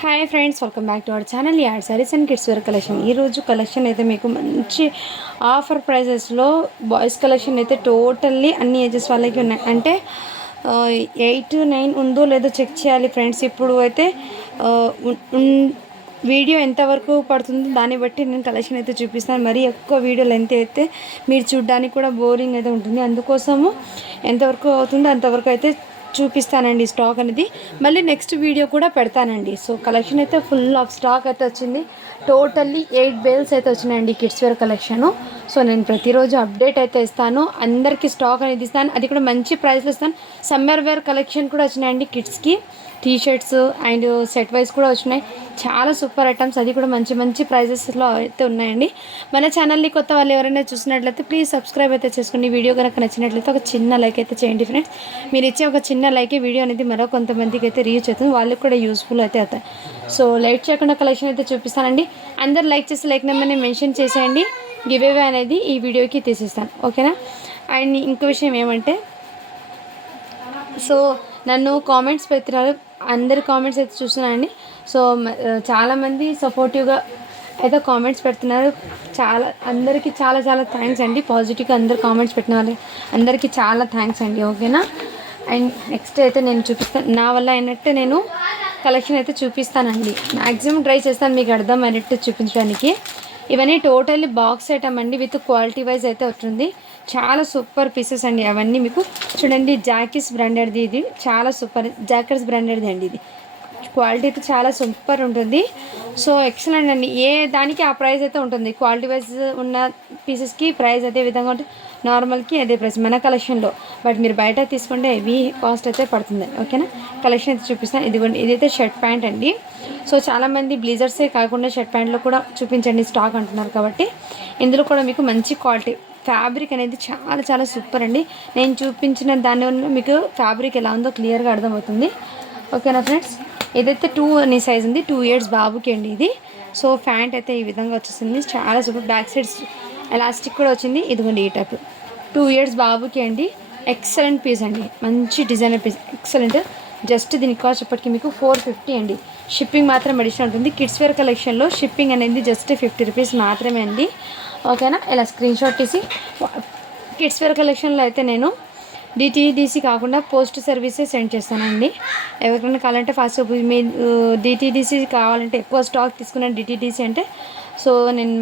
Hi friends, welcome back to our channel add sarees and kids wear collection. ఈరోజు collection అయితే మీకు మంచి offer ప్రైజెస్లో బాయ్స్ కలెక్షన్ అయితే టోటల్లీ అన్ని ఏజెస్ వాళ్ళకి ఉన్నాయి. అంటే 8-9 ఉందో లేదో చెక్ చేయాలి ఫ్రెండ్స్. ఇప్పుడు అయితే వీడియో ఎంతవరకు పడుతుందో దాన్ని బట్టి నేను కలెక్షన్ అయితే చూపిస్తాను. మరీ ఎక్కువ వీడియో లెంత్ అయితే మీరు చూడడానికి కూడా బోరింగ్ అయితే ఉంటుంది. అందుకోసము ఎంతవరకు అవుతుందో అంతవరకు అయితే చూపిస్తానండి స్టాక్ అనేది. మళ్ళీ నెక్స్ట్ వీడియో కూడా పెడతానండి. సో కలెక్షన్ అయితే ఫుల్ ఆఫ్ స్టాక్ అయితే వచ్చింది. టోటల్లీ 8 బేల్స్ అయితే వచ్చినాయండి కిడ్స్ వేర్ కలెక్షను. సో నేను ప్రతిరోజు అప్డేట్ అయితే ఇస్తాను, అందరికీ స్టాక్ అనేది ఇస్తాను. అది కూడా మంచి ప్రైస్లో ఇస్తాను. సమ్మర్ వేర్ కలెక్షన్ కూడా వచ్చినాయండి కిడ్స్కి. T shirts and set wise కూడా వచ్చినాయి. చాలా సూపర్ ఐటమ్స్, అది కూడా మంచి మంచి ప్రైజెస్లో అయితే ఉన్నాయండి. మన ఛానల్ని కొత్త వాళ్ళు ఎవరైనా చూసినట్లయితే ప్లీజ్ సబ్స్క్రైబ్ అయితే చేసుకోండి. వీడియో కనుక నచ్చినట్లయితే ఒక చిన్న లైక్ అయితే చేయండి ఫ్రెండ్స్. మీరు ఇచ్చే ఒక చిన్న లైక్ వీడియో అనేది మరో కొంతమందికి అయితే రీచ్ అవుతుంది, వాళ్ళకి కూడా యూస్ఫుల్ అయితే అవుతాయి. సో లైట్ చేయకుండా కలెక్షన్ అయితే చూపిస్తానండి. అందరు లైక్ చేసి లైక్ నెంబర్ని మెన్షన్ చేసేయండి. గివ్ అవే అనేది ఈ వీడియోకి తీసిస్తాను, ఓకేనా. అండ్ ఇంకో విషయం ఏమంటే, సో నన్ను కామెంట్స్ పెడుతున్నారు, అందరి కామెంట్స్ అయితే చూస్తున్నానండి. సో చాలామంది సపోర్టివ్గా అయితే కామెంట్స్ పెడుతున్నారు. అందరికీ చాలా చాలా థ్యాంక్స్ అండి. పాజిటివ్గా అందరు కామెంట్స్ పెట్టిన వాళ్ళు అందరికీ చాలా థ్యాంక్స్ అండి, ఓకేనా. అండ్ నెక్స్ట్ అయితే నేను చూపిస్తాను, నా వల్ల అయినట్టు నేను కలెక్షన్ అయితే చూపిస్తానండి. మ్యాక్సిమం ట్రై చేస్తాను మీకు అర్థమైనట్టు చూపించడానికి. ఇవన్నీ టోటల్లీ బాక్స్ ఐటమ్ అండి, విత్ క్వాలిటీ వైజ్ అయితే వస్తుంది. చాలా సూపర్ పీసెస్ అండి అవన్నీ. మీకు చూడండి, జాకీస్ బ్రాండెడ్ది, ఇది చాలా సూపర్. జాకెట్స్ బ్రాండెడ్ది అండి, ఇది క్వాలిటీ అయితే చాలా సూపర్ ఉంటుంది. సో ఎక్సలెంట్ అండి. ఏ దానికి ఆ ప్రైస్ అయితే ఉంటుంది. క్వాలిటీ వైజ్ ఉన్న పీసెస్కి ప్రైస్ అదే విధంగా ఉంటుంది, నార్మల్కి అదే ప్రైస్ మన కలెక్షన్లో. బట్ మీరు బయట తీసుకుంటే హెవీ కాస్ట్ అయితే పడుతుంది, ఓకేనా. కలెక్షన్ అయితే చూపిస్తాను. ఇదిగోండి, ఇదైతే షర్ట్ ప్యాంట్ అండి. సో చాలామంది బ్లీజర్సే కాకుండా షర్ట్ ప్యాంట్లో కూడా చూపించండి స్టాక్ అంటున్నారు, కాబట్టి ఇందులో కూడా మీకు మంచి క్వాలిటీ ఫ్యాబ్రిక్ అనేది చాలా చాలా సూపర్ అండి. నేను చూపించిన దాని వల్ల మీకు ఫ్యాబ్రిక్ ఎలా ఉందో క్లియర్గా అర్థమవుతుంది, ఓకేనా ఫ్రెండ్స్. ఇదైతే 2 అనే సైజ్ ఉంది, 2 years బాబుకి అండి ఇది. సో ప్యాంట్ అయితే ఈ విధంగా వచ్చేసింది, చాలా సూపర్. బ్యాక్ సైడ్స్ ఎలాస్టిక్ కూడా వచ్చింది. ఇదిగోండి ఈ టైప్ 2 years బాబుకి అండి. ఎక్సలెంట్ పీస్ అండి, మంచి డిజైనర్ పీస్, ఎక్సలెంట్. జస్ట్ దీని కాస్ట్ ఇప్పటికి మీకు 450 అండి. షిప్పింగ్ మాత్రం అడిషనల్ ఉంటుంది. కిడ్స్ వేర్ కలెక్షన్లో షిప్పింగ్ అనేది జస్ట్ 50 రూపీస్ మాత్రమే అండి, ఓకేనా. ఇలా స్క్రీన్ షాట్ తీసి కిడ్స్ వేర్ కలెక్షన్లో అయితే నేను డిటీడీసీ కాకుండా పోస్ట్ సర్వీసే సెండ్ చేస్తానండి. ఎవరికైనా కావాలంటే ఫాస్ట్ మీ డిటీడీసీ కావాలంటే ఎక్కువ స్టాక్ తీసుకున్నాను డిటీడీసీ అంటే, సో నేను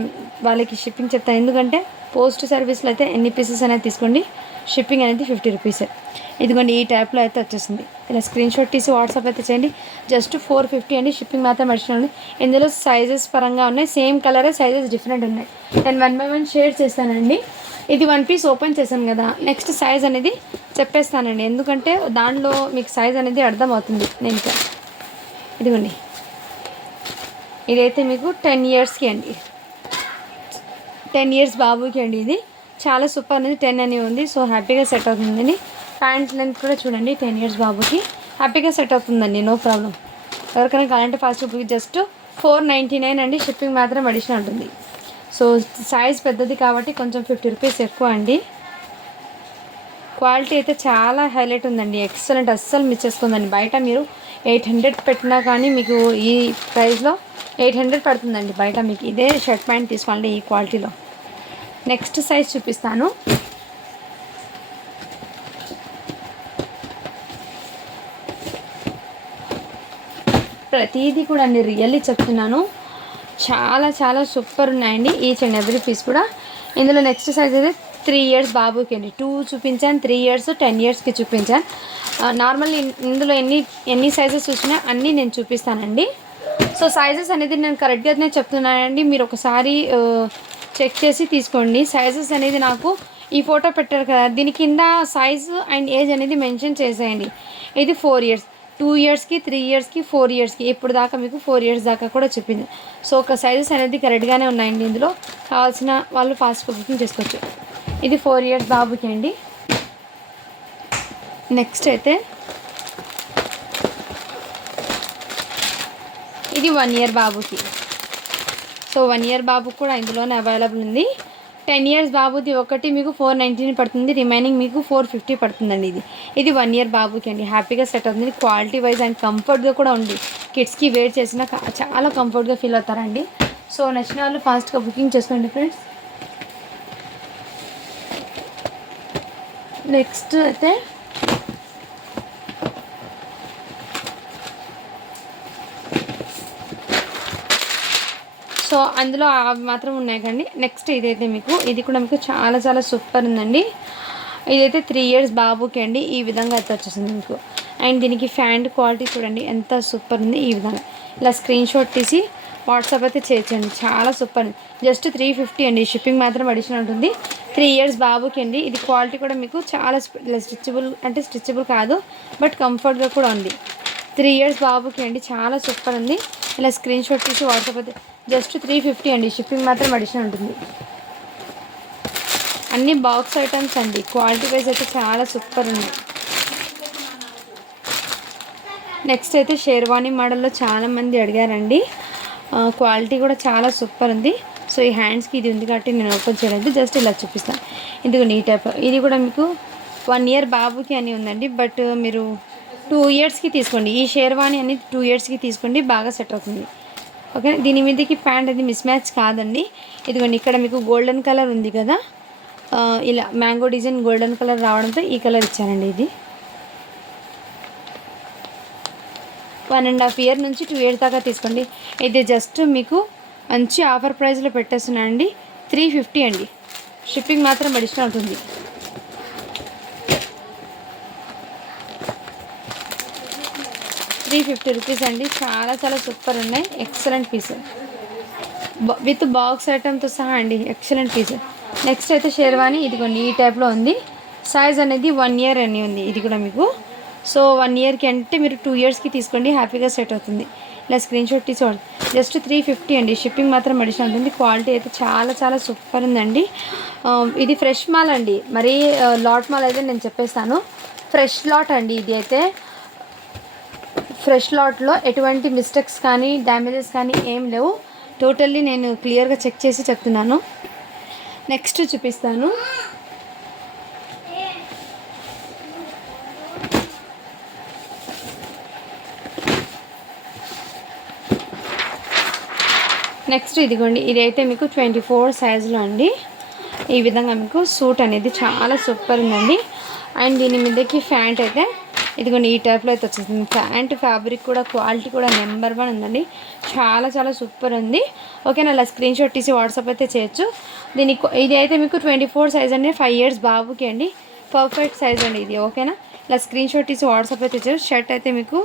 వాళ్ళకి షిప్పింగ్ చెప్తాను. ఎందుకంటే పోస్ట్ సర్వీస్లో అయితే ఎన్ని పీసెస్ అనేది తీసుకోండి, షిప్పింగ్ అనేది 50 రూపీసే. ఇదిగోండి ఈ టైప్లో అయితే వచ్చేసింది. ఇలా స్క్రీన్ షాట్ తీసి వాట్సాప్ అయితే చేయండి. జస్ట్ 450 అండి. షిప్పింగ్ మాత్రం అడిషనల్ ఉంది. ఇందులో సైజెస్ పరంగా ఉన్నాయి, సేమ్ కలరే సైజెస్ డిఫరెంట్ ఉన్నాయి. నేను 1 by 1 షేర్ చేస్తానండి. ఇది 1 piece ఓపెన్ చేశాను కదా, నెక్స్ట్ సైజ్ అనేది చెప్పేస్తానండి, ఎందుకంటే దాంట్లో మీకు సైజ్ అనేది అర్థమవుతుంది. నేను ఇదిగోండి, ఇదైతే మీకు 10 yearsకి అండి, 10 years బాబుకి అండి. ఇది చాలా సూపర్ అనేది 10 అని ఉంది. సో హ్యాపీగా సెట్ అవుతుందండి. ప్యాంట్ లెంత్ కూడా చూడండి, 10 years బాబుకి హ్యాపీగా సెట్ అవుతుందండి, నో ప్రాబ్లం. ఎవరికైనా కావాలంటే ఫాస్ట్ జస్ట్ 499 అండి. షిప్పింగ్ మాత్రం అడిషనల్ ఉంటుంది. సో సైజ్ పెద్దది కాబట్టి కొంచెం 50 రూపీస్ ఎక్కువ అండి. క్వాలిటీ అయితే చాలా హైలైట్ ఉందండి, ఎక్సలెంట్, అస్సలు మిస్ చేసుకుందండి. బయట మీరు 800 పెట్టినా కానీ మీకు ఈ ప్రైస్లో 800 పడుతుందండి బయట. మీకు ఇదే షర్ట్ ప్యాంట్ తీసుకోండి ఈ క్వాలిటీలో. నెక్స్ట్ సైజ్ చూపిస్తాను. ప్రతిదీ కూడా అండి రియల్లీ చెప్తున్నాను, చాలా చాలా సూపర్ ఉన్నాయండి ఈచ్ అండ్ ఎవ్రీ పీస్ కూడా. ఇందులో నెక్స్ట్ సైజ్ అయితే 3 years బాబుకి అండి. 2 చూపించాను, 3 years, 10 yearsకి చూపించాను. నార్మల్ ఇందులో ఎన్ని సైజెస్ వచ్చినా అన్నీ నేను చూపిస్తానండి. సో సైజెస్ అనేది నేను కరెక్ట్గానే చెప్తున్నానండి, మీరు ఒకసారి చెక్ చేసి తీసుకోండి. సైజెస్ అనేది నాకు ఈ ఫోటో పెట్టారు కదా, దీని కింద సైజు అండ్ ఏజ్ అనేది మెన్షన్ చేసేయండి. ఇది 4 years, 2 yearsకి, 3 yearsకి, 4 yearsకి, ఇప్పుడు దాకా మీకు 4 years దాకా కూడా చెప్పింది. సో ఒక సైజెస్ అనేది కరెక్ట్గానే ఉన్నాయండి. ఇందులో కావాల్సిన వాళ్ళు ఫాస్ట్గా బుకింగ్ చేసుకోవచ్చు. ఇది 4 years బాబుకి అండి. నెక్స్ట్ అయితే ఇది 1 year బాబుకి. సో 1 year బాబుకి కూడా ఇందులోనే అవైలబుల్ ఉంది. 10 years బాబుది ఒకటి మీకు 419 పడుతుంది, రిమైనింగ్ మీకు 450 పడుతుందండి. ఇది 1 year బాబుకి అండి. హ్యాపీగా సెట్ అవుతుంది. క్వాలిటీ వైజ్ అండ్ కంఫర్ట్గా కూడా ఉంది. కిడ్స్కి వేర్ చేసినా చాలా కంఫర్ట్గా ఫీల్ అవుతారండి. సో నచ్చిన వాళ్ళు ఫాస్ట్గా బుకింగ్ చేసుకోండి ఫ్రెండ్స్. నెక్స్ట్ అయితే సో అందులో అవి మాత్రం ఉన్నాయి కండి. నెక్స్ట్ ఇదైతే మీకు ఇది కూడా మీకు చాలా చాలా సూపర్ ఉందండి. ఇదైతే 3 years బాబుకి అండి. ఈ విధంగా అయితే వచ్చేసింది మీకు. అండ్ దీనికి ఫ్యాంట్ క్వాలిటీ చూడండి ఎంత సూపర్ ఉంది. ఈ విధంగా ఇలా స్క్రీన్ షాట్ తీసి వాట్సాప్ అయితే చేయొచ్చండి. చాలా సూపర్ ఉంది. జస్ట్ 350 అండి. షిప్పింగ్ మాత్రం అడిషనల్ ఉంటుంది. 3 years బాబుకి అండి. ఇది క్వాలిటీ కూడా మీకు చాలా ఇలా స్టిచబుల్ అంటే స్టిచబుల్ కాదు, బట్ కంఫర్ట్గా కూడా ఉంది. 3 years బాబుకి అండి. చాలా సూపర్ ఉంది. ఇలా స్క్రీన్ షాట్ తీసి వాట్సాప్ అయితే జస్ట్ 350 అండి. షిప్పింగ్ మాత్రం అడిషనల్ ఉంటుంది. అన్ని బాక్స్ ఐటమ్స్ అండి. క్వాలిటీ వైజ్ అయితే చాలా సూపర్ ఉంది. నెక్స్ట్ అయితే షేర్వానీ మోడల్లో చాలామంది అడిగారండి. క్వాలిటీ కూడా చాలా సూపర్ ఉంది. సో ఈ హ్యాండ్స్కి ఇది ఉంది కాబట్టి నేను ఓపెన్ చేయలేదు, జస్ట్ ఇలా చూపిస్తాను. ఇదిగో ఈ టైప్. ఇది కూడా మీకు 1 year బాబుకి అని ఉందండి, బట్ మీరు 2 yearsకి తీసుకోండి. ఈ షేర్వానీ అనేది 2 yearsకి తీసుకోండి, బాగా సెట్ అవుతుంది. ఓకే, దీని మీదకి ప్యాంట్ అది మిస్ మ్యాచ్ కాదండి. ఇదిగోండి ఇక్కడ మీకు గోల్డెన్ కలర్ ఉంది కదా, ఇలా మ్యాంగో డిజైన్ గోల్డెన్ కలర్ రావడంతో ఈ కలర్ ఇచ్చానండి. ఇది 1.5 year నుంచి 2 years దాకా తీసుకోండి. ఇది జస్ట్ మీకు మంచి ఆఫర్ ప్రైస్లో పెట్టేస్తున్నానండి. 350 అండి. షిప్పింగ్ మాత్రం అడిషనల్ ఉంటుంది. ₹350 అండి. చాలా చాలా సూపర్ ఉన్నాయి. ఎక్సలెంట్ పీస్ విత్ బాక్స్ ఐటమ్తో సహా అండి. Excellent piece. నెక్స్ట్ అయితే షేర్వానీ ఇదిగోండి ఈ టైప్లో ఉంది. సైజ్ అనేది 1 year అని ఉంది. ఇది కూడా మీకు సో 1 yearకి అంటే మీరు 2 yearsకి తీసుకోండి, హ్యాపీగా సెట్ అవుతుంది. ఇలా స్క్రీన్ షాట్ తీసుకోండి. జస్ట్ 350 అండి. షిప్పింగ్ మాత్రం అడిషనల్ ఉంటుంది. క్వాలిటీ అయితే చాలా చాలా సూపర్ ఉందండి. ఇది ఫ్రెష్ మాల్ అండి. మరీ లాట్ మాల్ అయితే నేను చెప్పేస్తాను. ఫ్రెష్ లాట్ అండి. ఇది అయితే ఫ్రెష్ లాట్లో ఎటువంటి మిస్టేక్స్ కానీ డ్యామేజెస్ కానీ ఏం లేవు. టోటల్లీ నేను క్లియర్గా చెక్ చేసి చెప్తున్నాను. నెక్స్ట్ చూపిస్తాను. నెక్స్ట్ ఇదిగోండి ఇదైతే మీకు 24 సైజులో అండి. ఈ విధంగా మీకు సూట్ అనేది చాలా సూపర్ ఉందండి. అండ్ దీని మీదకి ఫ్యాంట్ అయితే ఇదిగోండి ఈ టైప్లో అయితే వచ్చేసింది. ఫ్యాంట్ ఫ్యాబ్రిక్ కూడా క్వాలిటీ కూడా నెంబర్ 1 ఉందండి. చాలా చాలా సూపర్ ఉంది. ఓకేనా, అలా స్క్రీన్ షాట్ తీసి వాట్సాప్ అయితే చేయొచ్చు. దీనికి ఇది అయితే మీకు 24 సైజ్ అండి. 5 years బాబుకి అండి. పర్ఫెక్ట్ సైజ్ అండి ఇది. ఓకేనా, ఇలా స్క్రీన్ షాట్ తీసి వాట్సాప్ అయితే చేయొచ్చు. షర్ట్ అయితే మీకు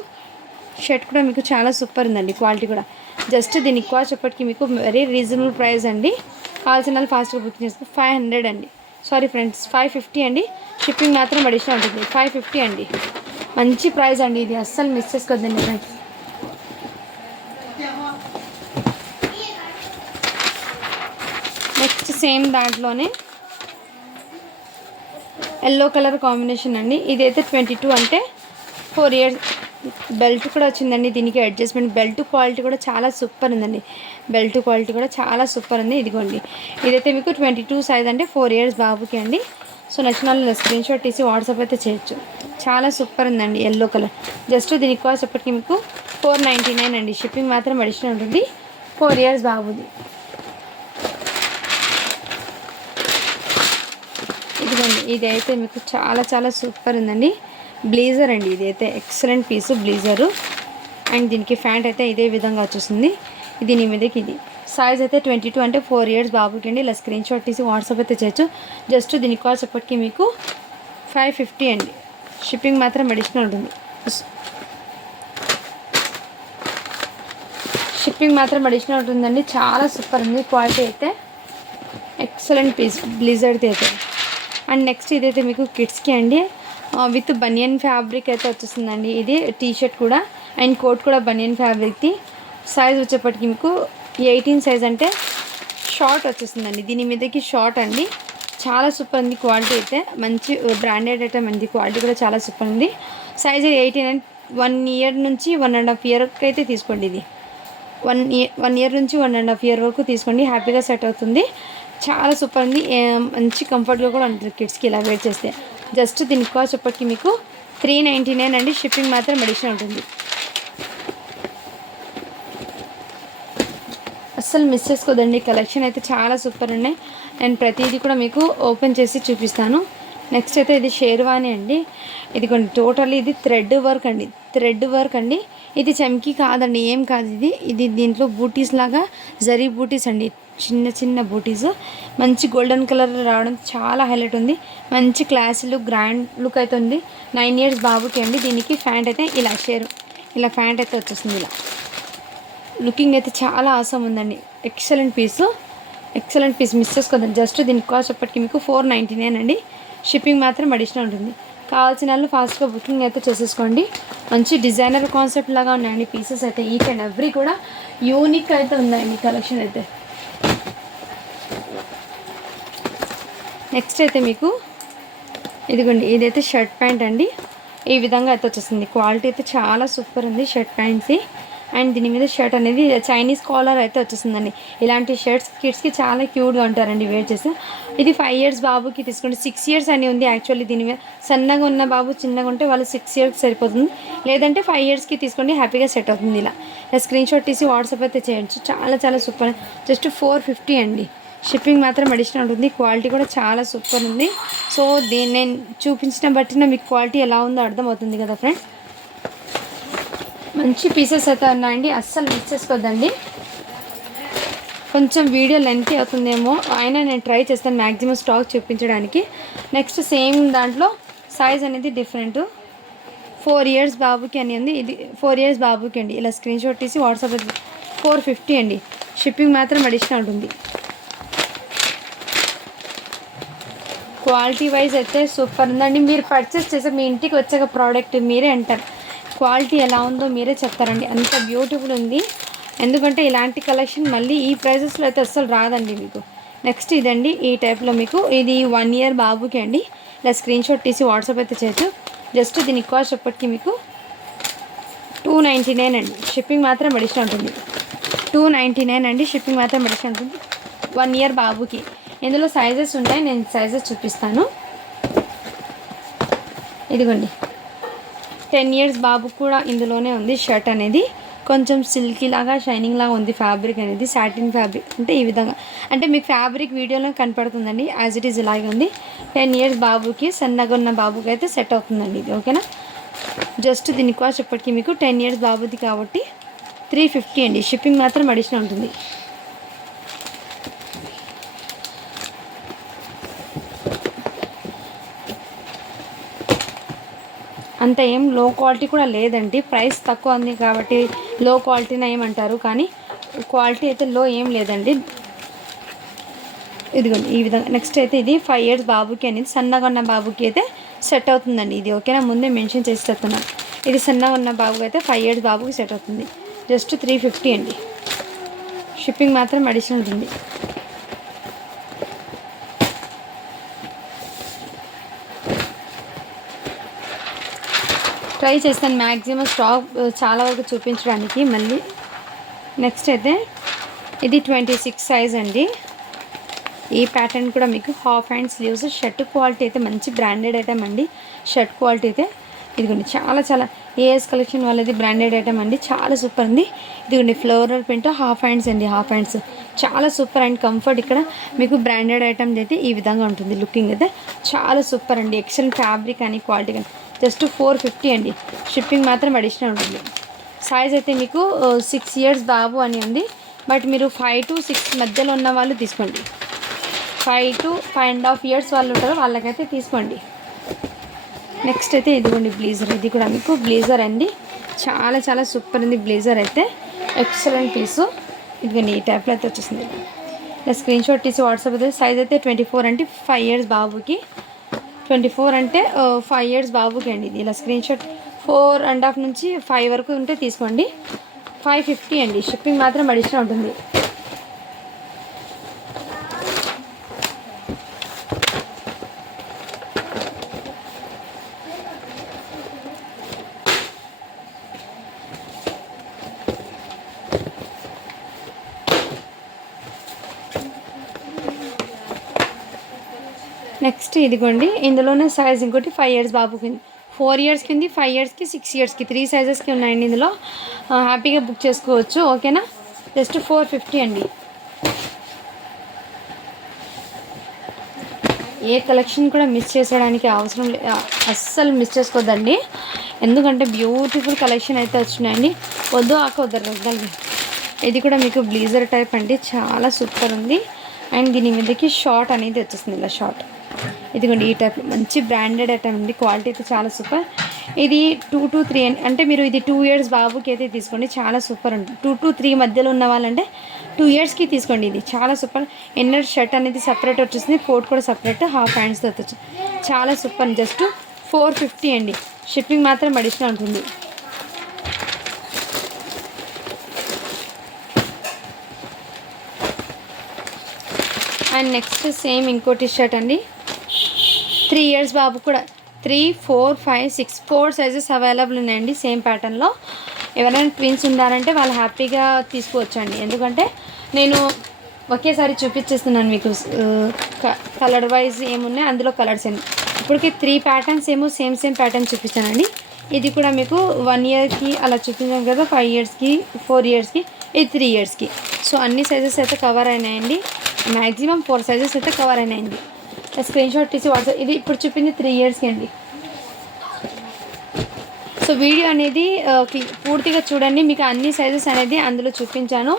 షర్ట్ కూడా మీకు చాలా సూపర్ ఉందండి. క్వాలిటీ కూడా జస్ట్ దీని కాస్ట్ చెప్పటికి మీకు వెరీ రీజనబుల్ ప్రైస్ అండి. కావాల్సిన వాళ్ళు ఫాస్ట్గా బుక్ చేసుకో. 500 అండి. సారీ ఫ్రెండ్స్, 550 అండి. షిప్పింగ్ మాత్రం అడిషనల్ ఉంటుంది. 550 అండి. మంచి ప్రైస్ అండి. ఇది అస్సలు మిస్ చేసుకోవద్దండి ఫ్రెండ్స్. నెక్స్ట్ సేమ్ దాంట్లోనే ఎల్లో కలర్ కాంబినేషన్ అండి. ఇదైతే 22 అంటే 4 years. బెల్ట్ కూడా వచ్చిందండి. దీనికి అడ్జస్ట్మెంట్ బెల్ట్ క్వాలిటీ కూడా చాలా సూపర్ ఉందండి. బెల్ట్ క్వాలిటీ కూడా చాలా సూపర్ ఉంది. ఇదిగోండి ఇదైతే మీకు 22 సైజ్ అంటే 4 years బాబుకి అండి. సో నచ్చిన వాళ్ళు స్క్రీన్ షాట్ తీసి వాట్సాప్ అయితే చేయొచ్చు. చాలా సూపర్ ఉందండి ఎల్లో కలర్. జస్ట్ దీనికి కాస్ట్ ఎప్పటికీ మీకు 499 అండి. షిప్పింగ్ మాత్రం అడిషనల్ ఉంటుంది. 4 years బాబుది. ఇదిగోండి ఇదైతే మీకు చాలా చాలా సూపర్ ఉందండి. బ్లేజర్ అండి. ఇదైతే ఎక్సలెంట్ పీసు బ్లేజరు. అండ్ దీనికి ఫ్యాంట్ అయితే ఇదే విధంగా వచ్చేసింది. దీని మీదకి ఇది సైజ్ అయితే 22 అంటే 4 years బాబుకి అండి. ఇలా స్క్రీన్ షాట్ తీసి వాట్సాప్ అయితే చేయొచ్చు. జస్ట్ దీని కాస్ట్ ఎప్పటికీ మీకు 550 అండి. షిప్పింగ్ మాత్రం అడిషనల్ ఉంటుంది. షిప్పింగ్ మాత్రం అడిషనల్ ఉంటుందండి. చాలా సూపర్ ఉంది. క్వాలిటీ అయితే ఎక్సలెంట్ పీస్ బ్లేజర్ది అయితే. అండ్ నెక్స్ట్ ఇదైతే మీకు కిడ్స్కి అండి. విత్ బనియన్ ఫ్యాబ్రిక్ అయితే వచ్చేస్తుందండి. ఇది టీషర్ట్ కూడా అండ్ కోట్ కూడా బనియన్ ఫ్యాబ్రిక్ది. సైజ్ వచ్చేప్పటికి మీకు 18 సైజ్ అంటే షార్ట్ వచ్చేస్తుందండి. దీని మీదకి షార్ట్ అండి. చాలా సూపర్ ఉంది. క్వాలిటీ అయితే మంచి బ్రాండెడ్ ఐటమ్ అండి. క్వాలిటీ కూడా చాలా సూపర్ ఉంది. సైజ్ 18 అండ్ 1 year నుంచి 1.5 year అయితే తీసుకోండి. ఇది 1 year నుంచి 1.5 year వరకు తీసుకోండి. హ్యాపీగా సెట్ అవుతుంది. చాలా సూపర్ ఉంది. మంచి కంఫర్ట్గా కూడా ఉంటుంది కిడ్స్కి ఇలా వేర్ చేస్తే. జస్ట్ దీనికి కాస్ట్ ఎప్పటికీ మీకు 399 అండి. షిప్పింగ్ మాత్రం అడిషనల్ ఉంటుంది. అస్సలు మిస్ చేసుకోదండి. కలెక్షన్ అయితే చాలా సూపర్ ఉన్నాయి. నేను ప్రతిదీ కూడా మీకు ఓపెన్ చేసి చూపిస్తాను. నెక్స్ట్ అయితే ఇది షేర్వాణి అండి. ఇది కొన్ని టోటల్లీ ఇది థ్రెడ్ వర్క్ అండి. ఇది చమ్కీ కాదండి, ఏం కాదు. ఇది దీంట్లో బూటీస్ లాగా జరీ బూటీస్ అండి, చిన్న చిన్న బూటీస్. మంచి గోల్డెన్ కలర్ రావడం చాలా హైలైట్ ఉంది. మంచి క్లాస్ లుక్, గ్రాండ్ లుక్ అయితే ఉంది. 9 years బాబుకి అండి. దీనికి ప్యాంట్ అయితే ఇలా ప్యాంట్ అయితే వచ్చేస్తుంది. ఇలా లుకింగ్ అయితే చాలా ఆసం ఉందండి. ఎక్సలెంట్ పీస్ మిస్ చేసుకోదండి. జస్ట్ దీనికి కాస్ట్ చెప్పటికి మీకు 499 అండి. షిప్పింగ్ మాత్రం అడిషనల్ ఉంటుంది. కావాల్సిన వాళ్ళు ఫాస్ట్గా బుకింగ్ అయితే చేసేసుకోండి. మంచి డిజైనర్ కాన్సెప్ట్ లాగా ఉన్నాయండి పీసెస్ అయితే. ఈచ్ అండ్ ఎవ్రీ కూడా యూనిక్ అయితే ఉన్నాయండి కలెక్షన్ అయితే. నెక్స్ట్ అయితే మీకు ఇదిగోండి, ఇదైతే షర్ట్ ప్యాంట్ అండి. ఈ విధంగా అయితే వచ్చేస్తుంది. క్వాలిటీ అయితే చాలా సూపర్ ఉంది షర్ట్ ప్యాంట్స్. అండ్ దీని మీద షర్ట్ అనేది చైనీస్ కాలర్ అయితే వచ్చేస్తుందండి. ఇలాంటి షర్ట్స్ కిడ్స్కి చాలా క్యూట్గా ఉంటారండి వేర్ చేసి. ఇది 5 years బాబుకి తీసుకోండి. 6 years అని ఉంది యాక్చువల్లీ. దీని మీద సన్నగా ఉన్న బాబు చిన్నగా ఉంటే వాళ్ళు 6 years సరిపోతుంది. లేదంటే 5 yearsకి తీసుకోండి, హ్యాపీగా సెట్ అవుతుంది. ఇలా స్క్రీన్ షాట్ తీసి వాట్సాప్ అయితే చేయొచ్చు. చాలా చాలా సూపర్. జస్ట్ 450 అండి. షిప్పింగ్ మాత్రం అడిషనల్ ఉంటుంది. క్వాలిటీ కూడా చాలా సూపర్ ఉంది. సో దీన్ని నేను చూపించిన బట్టిన మీకు క్వాలిటీ ఎలా ఉందో అర్థమవుతుంది కదా ఫ్రెండ్స్. మంచి పీసెస్ అయితే ఉన్నాయండి, అస్సలు మిస్ చేసుకోవద్దండి. కొంచెం వీడియో లెంత్ అవుతుందేమో, అయినా నేను ట్రై చేస్తాను మ్యాక్సిమం స్టాక్ చూపించడానికి. నెక్స్ట్ సేమ్ దాంట్లో సైజ్ అనేది డిఫరెంట్. 4 years బాబుకి అని ఉంది. ఇది 4 years బాబుకి అండి. ఇలా స్క్రీన్ షాట్ తీసి వాట్సాప్ 450 అండి. షిప్పింగ్ మాత్రం అడిషనల్ ఉంటుంది. క్వాలిటీ వైజ్ అయితే సూపర్ ఉందండి. మీరు పర్చేస్ చేసే మీ ఇంటికి వచ్చాక ప్రోడక్ట్ మీరే అంటారు, క్వాలిటీ ఎలా ఉందో మీరే చెప్తారండి. అంత బ్యూటిఫుల్ ఉంది. ఎందుకంటే ఇలాంటి కలెక్షన్ మళ్ళీ ఈ ప్రైజెస్లో అయితే అస్సలు రాదండి మీకు. నెక్స్ట్ ఇదండి, ఈ టైప్లో మీకు ఇది 1 year బాబుకి అండి. ఇలా స్క్రీన్ షాట్ తీసి వాట్సాప్ అయితే చేయొచ్చు. జస్ట్ దీని కాస్ట్ చెప్పటికి మీకు 299 అండి. షిప్పింగ్ మాత్రం అడిషనల్ ఉంటుంది. 299 అండి. షిప్పింగ్ మాత్రం అడిషనల్ ఉంటుంది. 1 year బాబుకి. ఇందులో సైజెస్ ఉంటాయి, నేను సైజెస్ చూపిస్తాను. ఇదిగోండి, 10 years బాబు కూడా ఇందులోనే ఉంది. షర్ట్ అనేది కొంచెం సిల్కీ లాగా, షైనింగ్ లాగా ఉంది. ఫ్యాబ్రిక్ అనేది సాటిన్ ఫ్యాబ్రిక్. అంటే ఈ విధంగా అంటే మీకు ఫ్యాబ్రిక్ వీడియోలో కనపడుతుందండి. యాజ్ ఇట్ ఈజ్ ఇలాగే ఉంది. 10 years బాబుకి, సన్నగా ఉన్న బాబుకి అయితే సెట్ అవుతుందండి ఇది. ఓకేనా. జస్ట్ దీని కాస్ట్ ఇప్పటికీ మీకు 10 years బాబుది కాబట్టి 350 అండి. షిప్పింగ్ మాత్రం అడిషనల్ ఉంటుంది. అంత ఏం లో క్వాలిటీ కూడా లేదండి. ప్రైస్ తక్కువ ఉంది కాబట్టి లో క్వాలిటీని ఏమంటారు, కానీ క్వాలిటీ అయితే లో ఏం లేదండి. ఇదిగోండి ఈ విధంగా. నెక్స్ట్ అయితే ఇది 5 years బాబుకి అనేది, సన్నగా ఉన్న బాబుకి అయితే సెట్ అవుతుందండి ఇది. ఓకేనా, ముందే మెన్షన్ చేసి చెప్తున్నాను. ఇది సన్నగా ఉన్న బాబుకి అయితే 5 years బాబుకి సెట్ అవుతుంది. జస్ట్ 350 అండి. షిప్పింగ్ మాత్రం అడిషనల్ ఉంటుంది. ట్రై చేస్తాను మ్యాక్సిమం స్టాక్ చాలా వరకు చూపించడానికి మళ్ళీ. నెక్స్ట్ అయితే ఇది 26 సైజ్ అండి. ఈ ప్యాటర్న్ కూడా మీకు half hand sleeves. Shirt quality అయితే మంచి బ్రాండెడ్ ఐటమ్ అండి. షర్ట్ క్వాలిటీ అయితే ఇదిగోండి చాలా చాలా ఏఎస్ కలెక్షన్ వాళ్ళది బ్రాండెడ్ ఐటమ్ అండి. చాలా సూపర్ ఉంది. ఇదిగోండి ఫ్లోరల్ ప్రింట్ హాఫ్ హ్యాండ్స్ అండి. హాఫ్ హ్యాండ్స్ చాలా సూపర్ అండ్ కంఫర్ట్. ఇక్కడ మీకు బ్రాండెడ్ ఐటమ్ అయితే ఈ విధంగా ఉంటుంది. లుకింగ్ అయితే చాలా సూపర్ అండి. ఎక్సలెంట్ ఫ్యాబ్రిక్ అని క్వాలిటీ కానీ. జస్ట్ 450 అండి. షిప్పింగ్ మాత్రం అడిషనల్ ఉంటుంది. సైజ్ అయితే మీకు 6 years బాబు అని ఉంది. బట్ మీరు 5 to 6 మధ్యలో ఉన్న వాళ్ళు తీసుకోండి. 5 to 5.5 years వాళ్ళు ఉంటారు, వాళ్ళకైతే తీసుకోండి. నెక్స్ట్ అయితే ఇదిగోండి బ్లేజర్. ఇది కూడా మీకు బ్లేజర్ అండి. చాలా చాలా సూపర్ ఉంది బ్లేజర్ అయితే. ఎక్సలెంట్ పీసు. ఇదిగోండి ఈ టైప్లో అయితే వచ్చేసింది. ఇలా స్క్రీన్ షాట్ తీసి వాట్సాప్ అయితే. సైజ్ అయితే 24 అంటే 5 years బాబుకి. 24 అంటే 5 years బాబుకి అండి. ఇది ఇలా స్క్రీన్ షాట్ 4.5 నుంచి 5 వరకు ఉంటే తీసుకోండి. 550 అండి. షిప్పింగ్ మాత్రం అడిషనల్ ఉంటుంది. నెక్స్ట్ ఇదిగోండి, ఇందులోనే సైజ్ ఇంకోటి 5 years బాబుకి, 4 years కింది, 5 yearsకి, 6 yearsకి 3 సైజెస్కి ఉన్నాయండి. ఇందులో హ్యాపీగా బుక్ చేసుకోవచ్చు. ఓకేనా. జస్ట్ 450 అండి. ఏ కలెక్షన్ కూడా మిస్ చేసేయడానికి అవసరం అస్సలు మిస్ చేసుకోవద్దండి. ఎందుకంటే బ్యూటిఫుల్ కలెక్షన్ అయితే వచ్చినాయండి. వద్దు వద్దరు. ఇది కూడా మీకు బ్లీజర్ టైప్ అండి, చాలా సూపర్ ఉంది. అండ్ దీని మీదకి షార్ట్ అనేది వచ్చేస్తుంది, ఇలా షార్ట్. ఇదిగోండి ఈ టైప్ మంచి బ్రాండెడ్ ఐటమ్ ఉంది, క్వాలిటీ అయితే చాలా సూపర్. ఇది 2 to 3 అంటే మీరు ఇది 2 years బాబుకి అయితే తీసుకోండి, చాలా సూపర్ ఉంటుంది. 2 to 3 మధ్యలో ఉన్న వాళ్ళంటే 2 yearsకి తీసుకోండి. ఇది చాలా సూపర్. ఇన్నర్ షర్ట్ అనేది సపరేట్ వచ్చేసింది, కోట్ కూడా సపరేట్, హాఫ్ హ్యాండ్స్తో వచ్చి చాలా సూపర్. జస్ట్ 450 అండి. షిప్పింగ్ మాత్రం అడిషనల్ ఉంటుంది. అండ్ నెక్స్ట్ సేమ్ ఇంకోటి షర్ట్ అండి, 3 years బాబు కూడా 3, 4, 5, 6 4 సైజెస్ అవైలబుల్ ఉన్నాయండి సేమ్ ప్యాటర్న్లో. ఎవరైనా ట్విన్స్ ఉన్నారంటే వాళ్ళు హ్యాపీగా తీసుకోవచ్చు అండి. ఎందుకంటే నేను ఒకేసారి చూపించేస్తున్నాను మీకు, కలర్ వైజ్ ఏమున్నాయి అందులో కలర్స్ ఏమి. ఇప్పటికి 3 ప్యాటర్న్స్ ఏమో సేమ్ ప్యాటర్న్ చూపించానండి. ఇది కూడా మీకు 1 yearకి అలా చూపించాను కదా, 5 yearsకి, 4 yearsకి, ఇది 3 yearsకి. సో అన్ని సైజెస్ అయితే కవర్ అయినాయండి. మ్యాక్సిమం 4 సైజెస్ అయితే కవర్ అయినాయండి. స్క్రీన్ షాట్ తీసి వాట్సాప్. ఇది ఇప్పుడు చూపింది 3 yearsకి అండి. సో వీడియో అనేది పూర్తిగా చూడండి, మీకు అన్ని సైజెస్ అనేది అందులో చూపించాను.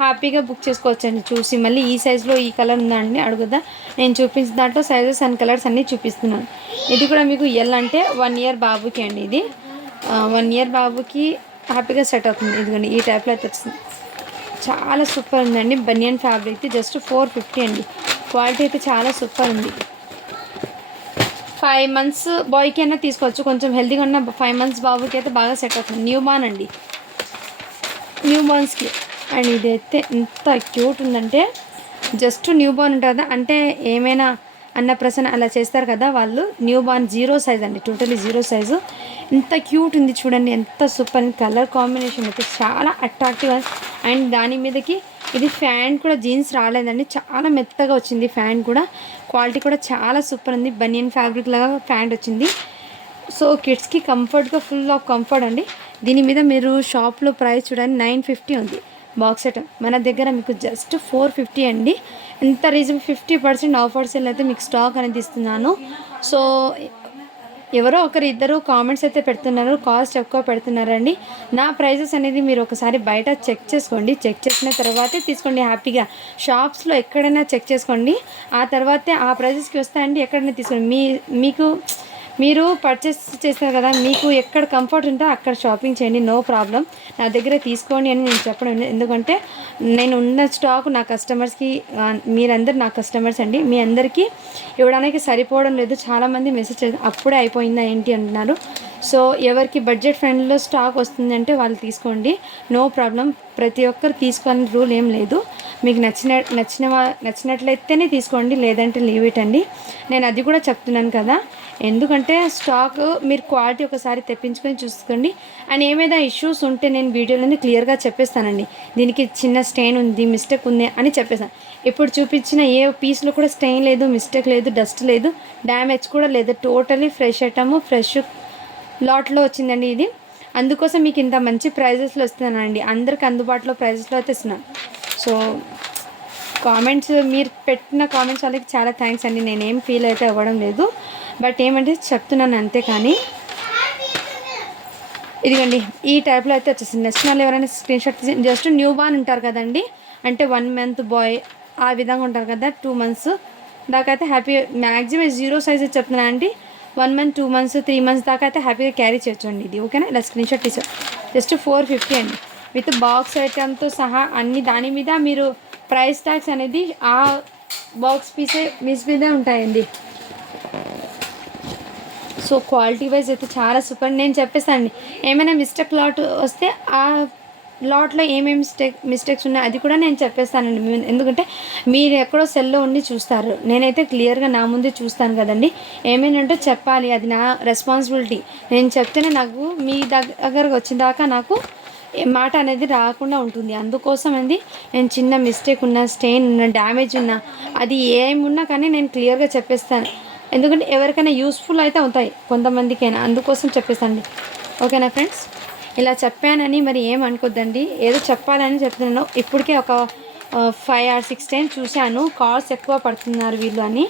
హ్యాపీగా బుక్ చేసుకోవచ్చండి చూసి. మళ్ళీ ఈ సైజులో ఈ కలర్ ఉందండి అడుగుదా, నేను చూపించిన దాంట్లో సైజెస్ అండ్ కలర్స్ అన్నీ చూపిస్తున్నాను. ఇది కూడా మీకు ఎల్ అంటే 1 year బాబుకి అండి. ఇది 1 year బాబుకి హ్యాపీగా సెట్ అవుతుంది. ఇదిగోండి ఈ టైప్లో అయితే వచ్చింది, చాలా సూపర్ ఉందండి. బనియన్ ఫ్యాబ్రిక్ జస్ట్ 450 అండి. క్వాలిటీ అయితే చాలా సూపర్ ఉంది. 5 months బాయ్కి అయినా తీసుకోవచ్చు, కొంచెం హెల్తీగా ఉన్న 5 months బాబుకి అయితే బాగా సెట్ అవుతుంది. న్యూ బార్న్ అండి, న్యూ బార్న్స్కి. అండ్ ఇదైతే ఎంత క్యూట్ ఉందంటే, జస్ట్ న్యూ బార్న్ ఉంటుంది కదా, అంటే ఏమైనా అన్నప్రసన్న అలా చేస్తారు కదా వాళ్ళు, న్యూ బార్న్ 0 size అండి, టోటలీ 0 size. ఎంత క్యూట్ ఉంది చూడండి, ఎంత సూపర్. కలర్ కాంబినేషన్ అయితే చాలా అట్రాక్టివ్. అండ్ దాని మీదకి ఇది ఫ్యాన్ కూడా జీన్స్ రాలేదండి, చాలా మెత్తగా వచ్చింది ఫ్యాన్ కూడా. క్వాలిటీ కూడా చాలా సూపర్ ఉంది. బనియన్ ఫ్యాబ్రిక్ లాగా ప్యాంట్ వచ్చింది. సో కిడ్స్కి కంఫర్ట్గా, ఫుల్ ఆఫ్ కంఫర్ట్ అండి. దీని మీద మీరు షాప్లో ప్రైస్ చూడండి 950 ఉంది బాక్స్ ఐటమ్. మన దగ్గర మీకు జస్ట్ 450 అండి. ఎంత రీజనబుల్, 50% ఆఫర్స్ అయితే మీకు స్టాక్ అనేది ఇస్తున్నాను. సో ఎవరో ఒకరు ఇద్దరు కామెంట్స్ అయితే పెడుతున్నారు, కాస్ట్ ఎక్కువ పెడుతున్నారండి. నా ప్రైజెస్ అనేది మీరు ఒకసారి బయట చెక్ చేసుకోండి, చెక్ చేసిన తర్వాతే తీసుకోండి. హ్యాపీగా షాప్స్లో ఎక్కడైనా చెక్ చేసుకోండి, ఆ తర్వాతే ఆ ప్రైజెస్కి వస్తాయండి. ఎక్కడైనా తీసుకోండి. మీకు మీరు పర్చేస్ చేస్తారు కదా, మీకు ఎక్కడ కంఫర్ట్ ఉంటే అక్కడ షాపింగ్ చేయండి, నో ప్రాబ్లం. నా దగ్గర తీసుకోండి అని నేను చెప్పడం, ఎందుకంటే నేను ఉన్న స్టాక్ నా కస్టమర్స్కి, మీరందరు నా కస్టమర్స్ అండి, మీ అందరికీ ఇవ్వడానికి సరిపోవడం లేదు. చాలామంది మెసేజ్ చేసి అప్పుడే అయిపోయిందా ఏంటి అంటున్నారు. సో ఎవరికి బడ్జెట్ ఫ్రెండ్లో స్టాక్ వస్తుందంటే వాళ్ళు తీసుకోండి, నో ప్రాబ్లం. ప్రతి ఒక్కరు తీసుకోవాలని రూల్ ఏం లేదు. మీకు నచ్చినట్లయితేనే తీసుకోండి, లేదంటే లీవ్ ఇట్ అండి. నేను అది కూడా చెప్తున్నాను కదా, ఎందుకంటే స్టాక్ మీరు క్వాలిటీ ఒకసారి తెప్పించుకొని చూసుకోండి. అండ్ ఏమైనా ఇష్యూస్ ఉంటే నేను వీడియోలోనే క్లియర్గా చెప్పేస్తానండి. దీనికి చిన్న స్టెయిన్ ఉంది, మిస్టేక్ ఉంది అని చెప్పేస్తాను. ఇప్పుడు చూపించిన ఏ పీస్లో కూడా స్టెయిన్ లేదు, మిస్టేక్ లేదు, డస్ట్ లేదు, డ్యామేజ్ కూడా లేదు. టోటలీ ఫ్రెష్ ఐటమ్, ఫ్రెష్ లాట్లో వచ్చిందండి ఇది. అందుకోసం మీకు ఇంత మంచి ప్రైజెస్లో ఇస్తున్నానండి, అందరికి అందుబాటులో ప్రైజెస్లో అయితే ఇస్తున్నాను. సో కామెంట్స్, మీరు పెట్టిన కామెంట్స్ వాళ్ళకి చాలా థ్యాంక్స్ అండి. నేనేం ఫీల్ అయితే అవ్వడం లేదు, బట్ ఏమంటే చెప్తున్నాను అంతే. కానీ ఇదిగండి ఈ టైప్లో అయితే వచ్చేసింది. నెక్స్ట్ వాళ్ళు ఎవరైనా స్క్రీన్ షాట్ తీసి, జస్ట్ న్యూ బార్న్ ఉంటారు కదండి, అంటే 1 month బాయ్ ఆ విధంగా ఉంటారు కదా, 2 months దాకా అయితే హ్యాపీ. మ్యాక్సిమం 0 size చెప్తున్నాను అండి. 1 month, 2 months, 3 months దాకా అయితే హ్యాపీగా క్యారీ చేయొచ్చు అండి ఇది. ఓకేనా, ఇలా స్క్రీన్ షాట్ తీసారు. జస్ట్ 450 అండి, విత్ బాక్స్ ఐటమ్తో సహా అన్ని. దాని మీద మీరు ప్రైస్ ట్యాగ్స్ అనేది ఆ బాక్స్ పీస్ మీదే ఉంటాయండి. సో క్వాలిటీ వైజ్ అయితే చాలా సూపర్. నేను చెప్పేస్తానండి, ఏమైనా మిస్టేక్ లాట్ వస్తే ఆ లాట్లో ఏమేమి మిస్టేక్స్ ఉన్నాయి అది కూడా నేను చెప్పేస్తానండి. ఎందుకంటే మీరు ఎక్కడో సెల్లో ఉండి చూస్తారు, నేనైతే క్లియర్గా నా ముందే చూస్తాను కదండి. ఏమైనా చెప్పాలి, అది నా రెస్పాన్సిబిలిటీ. నేను చెప్తేనే నాకు మీ దగ్గరకు వచ్చిన దాకా నాకు మాట అనేది రాకుండా ఉంటుంది. అందుకోసం అండి నేను చిన్న మిస్టేక్ ఉన్నా, స్టెయిన్ ఉన్నా, డ్యామేజ్ ఉన్నా, అది ఏమున్నా కానీ నేను క్లియర్గా చెప్పేస్తాను. ఎందుకంటే ఎవరికైనా యూస్ఫుల్ అయితే అవుతాయి కొంతమందికైనా, అందుకోసం చెప్పేస్తాను. ఓకేనా ఫ్రెండ్స్, ఇలా చెప్పానని మరి ఏమనుకోద్దండి, ఏదో చెప్పాలని చెప్తున్నాను. ఇప్పటికే ఒక 5 or 6 టైమ్స్ చూశాను కాల్స్ ఎక్కువ పడుతున్నారు వీళ్ళు అని,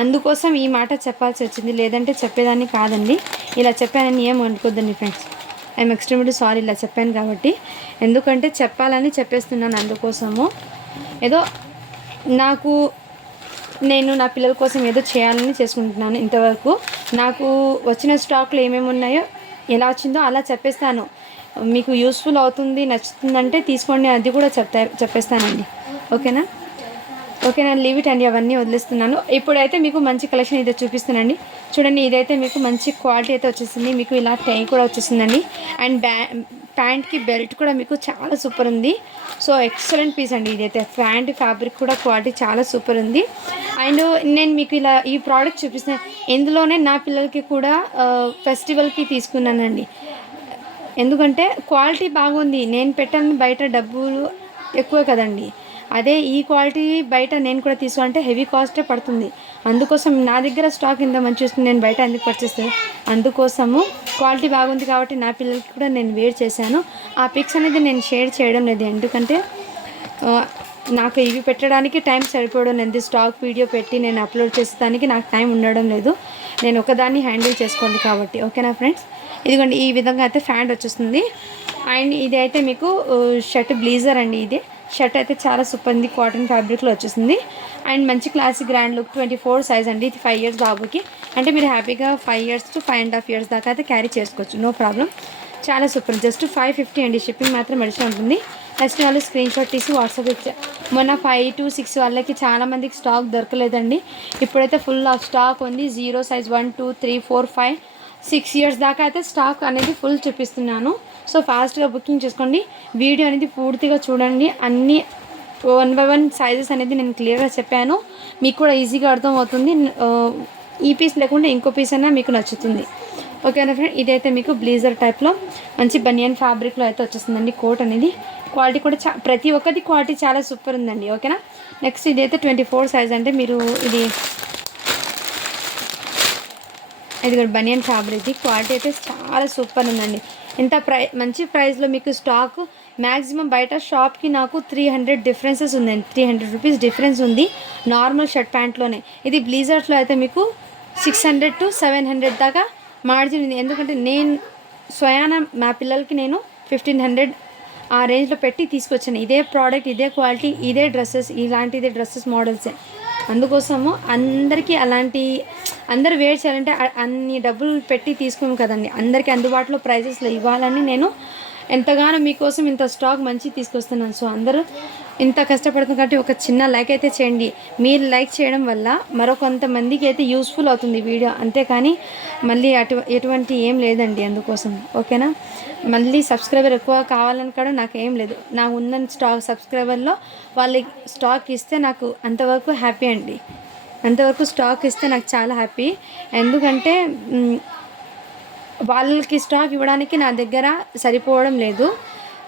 అందుకోసం ఈ మాట చెప్పాల్సి వచ్చింది, లేదంటే చెప్పేదాన్ని కాదండి. ఇలా చెప్పానని ఏం అనుకోద్దండి ఫ్రెండ్స్. ఐఎమ్ ఎక్స్ట్రీమ్లీ సారీ ఇలా చెప్పాను కాబట్టి, ఎందుకంటే చెప్పాలని చెప్పేస్తున్నాను. అందుకోసము ఏదో నాకు నేను నా పిల్లల కోసం ఏదో చేయాలని చేసుకుంటున్నాను. ఇంతవరకు నాకు వచ్చిన స్టాక్లు ఏమేమి ఉన్నాయో ఎలా వచ్చిందో అలా చెప్పేస్తాను. మీకు యూస్ఫుల్ అవుతుంది, నచ్చుతుందంటే తీసుకోండి, అది కూడా చెప్పేస్తానండి. ఓకేనా? లీవ్ ఇట్ అండి, అవన్నీ వదిలేస్తున్నాను. ఇప్పుడైతే మీకు మంచి కలెక్షన్ అయితే చూపిస్తున్నానండి. చూడండి, ఇదైతే మీకు మంచి క్వాలిటీ అయితే వచ్చేసింది. మీకు ఇలా టై కూడా వచ్చేసిందండి. అండ్ ప్యాంట్కి బెల్ట్ కూడా మీకు చాలా సూపర్ ఉంది. సో ఎక్సలెంట్ పీస్ అండి ఇదైతే. ప్యాంట్ ఫ్యాబ్రిక్ కూడా క్వాలిటీ చాలా సూపర్ ఉంది. అండ్ నేను మీకు ఇలా ఈ ప్రోడక్ట్ చూపిస్తున్నాను. ఇందులోనే నా పిల్లలకి కూడా ఫెస్టివల్కి తీసుకున్నానండి. ఎందుకంటే క్వాలిటీ బాగుంది. నేను పెట్టాను బయట డబ్బులు ఎక్కువ కదండి. అదే ఈ క్వాలిటీ బయట నేను కూడా తీసుకోవాలంటే హెవీ కాస్టే పడుతుంది. అందుకోసం నా దగ్గర స్టాక్ ఇంత మంచి వస్తుంది, నేను బయట ఎందుకు పర్చేస్ చేస్తాను. అందుకోసము క్వాలిటీ బాగుంది కాబట్టి నా పిల్లలకి కూడా నేను వేర్ చేశాను. ఆ పిక్స్ అనేది నేను షేర్ చేయడం లేదు, ఎందుకంటే నాకు ఇవి పెట్టడానికి టైం సరిపోవడం లేదు. స్టాక్ వీడియో పెట్టి నేను అప్లోడ్ చేసేదానికి నాకు టైం ఉండడం లేదు. నేను ఒకదాన్ని హ్యాండిల్ చేసుకోండి కాబట్టి. ఓకేనా ఫ్రెండ్స్? ఇదిగోండి, ఈ విధంగా అయితే ఫ్యాంట్ వచ్చేస్తుంది. అండ్ ఇది అయితే మీకు షర్ట్ బ్లీజర్ అండి. ఇదే షర్ట్ అయితే చాలా సూపర్ ఉంది, కాటన్ ఫ్యాబ్రిక్లో వచ్చేసింది. అండ్ మంచి క్లాసిక్ గ్రాండ్ లుక్, 24 సైజ్ అండి. ఇది 5 years బాబుకి, అంటే మీరు హ్యాపీగా 5 years to 5.5 years దాకా అయితే క్యారీ చేసుకోవచ్చు, నో ప్రాబ్లం. చాలా సూపర్. జస్ట్ 550 అండి, షిప్పింగ్ మాత్రం అడిషన్ ఉంటుంది. నెక్స్ట్ వాళ్ళు స్క్రీన్ షాట్ తీసి వాట్సాప్ ఇచ్చారు. మొన్న 5 to 6 వాళ్ళకి చాలామందికి స్టాక్ దొరకలేదండి. ఇప్పుడైతే ఫుల్ ఆఫ్ స్టాక్ ఉంది. 0 size 1 2 3 4 5 6 years దాకా అయితే స్టాక్ అనేది ఫుల్ చూపిస్తున్నాను. సో ఫాస్ట్గా బుకింగ్ చేసుకోండి. వీడియో అనేది పూర్తిగా చూడండి. అన్నీ 1 by 1 సైజెస్ అనేది నేను క్లియర్గా చెప్పాను, మీకు కూడా ఈజీగా అర్థమవుతుంది. ఈ పీస్ లేకుండా ఇంకో పీస్ అయినా మీకు నచ్చుతుంది. ఓకేనా ఫ్రెండ్? ఇదైతే మీకు బ్లీజర్ టైప్లో మంచి బనియన్ ఫ్యాబ్రిక్లో అయితే వచ్చేస్తుందండి. కోట్ అనేది క్వాలిటీ కూడా ప్రతి ఒక్కటి క్వాలిటీ చాలా సూపర్ ఉందండి. ఓకేనా? నెక్స్ట్ ఇదైతే 24 సైజ్, అంటే మీరు ఇది కూడా బనియన్ ఫ్యాబ్రిక్. క్వాలిటీ అయితే చాలా సూపర్ ఉందండి. ఇంత మంచి ప్రైస్లో మీకు స్టాక్ మ్యాక్సిమం బయట షాప్కి నాకు 300 డిఫరెన్సెస్ ఉందండి. 300 రూపీస్ డిఫరెన్స్ ఉంది నార్మల్ షర్ట్ ప్యాంట్లోనే. ఇది బ్లీజర్స్లో అయితే మీకు 600 to 700 దాకా మార్జిన్ ఉంది. ఎందుకంటే నేను స్వయాన మా పిల్లలకి నేను 1500 ఆ రేంజ్లో పెట్టి తీసుకొచ్చాను. ఇదే ప్రోడక్ట్, ఇదే క్వాలిటీ, ఇదే డ్రెస్సెస్, ఇలాంటిదే డ్రెస్సెస్ మోడల్సే. అందుకోసము అందరికీ అందరు వేర్ చేయాలంటే అన్ని డబ్బులు పెట్టి తీసుకోము కదండి. అందరికీ అందుబాటులో ప్రైజెస్లో ఇవ్వాలని నేను ఎంతగానో మీకోసం ఇంత స్టాక్ మంచి తీసుకొస్తున్నాను. సో అందరూ ఇంత కష్టపడుతుంది కాబట్టి ఒక చిన్న లైక్ అయితే చేయండి. మీరు లైక్ చేయడం వల్ల మరో కొంతమందికి అయితే యూస్ఫుల్ అవుతుంది వీడియో, అంతేకాని మళ్ళీ ఎటువంటి ఏం లేదండి అందుకోసం. ఓకేనా? మళ్ళీ సబ్స్క్రైబర్ ఎక్కువ కావాలని కూడా నాకు ఏం లేదు. నా ఉన్న సబ్స్క్రైబర్లో వాళ్ళకి స్టాక్ ఇస్తే నాకు అంతవరకు హ్యాపీ అండి. అంతవరకు స్టాక్ ఇస్తే నాకు చాలా హ్యాపీ. ఎందుకంటే వాళ్ళకి స్టాక్ ఇవ్వడానికి నా దగ్గర సరిపోవడం లేదు.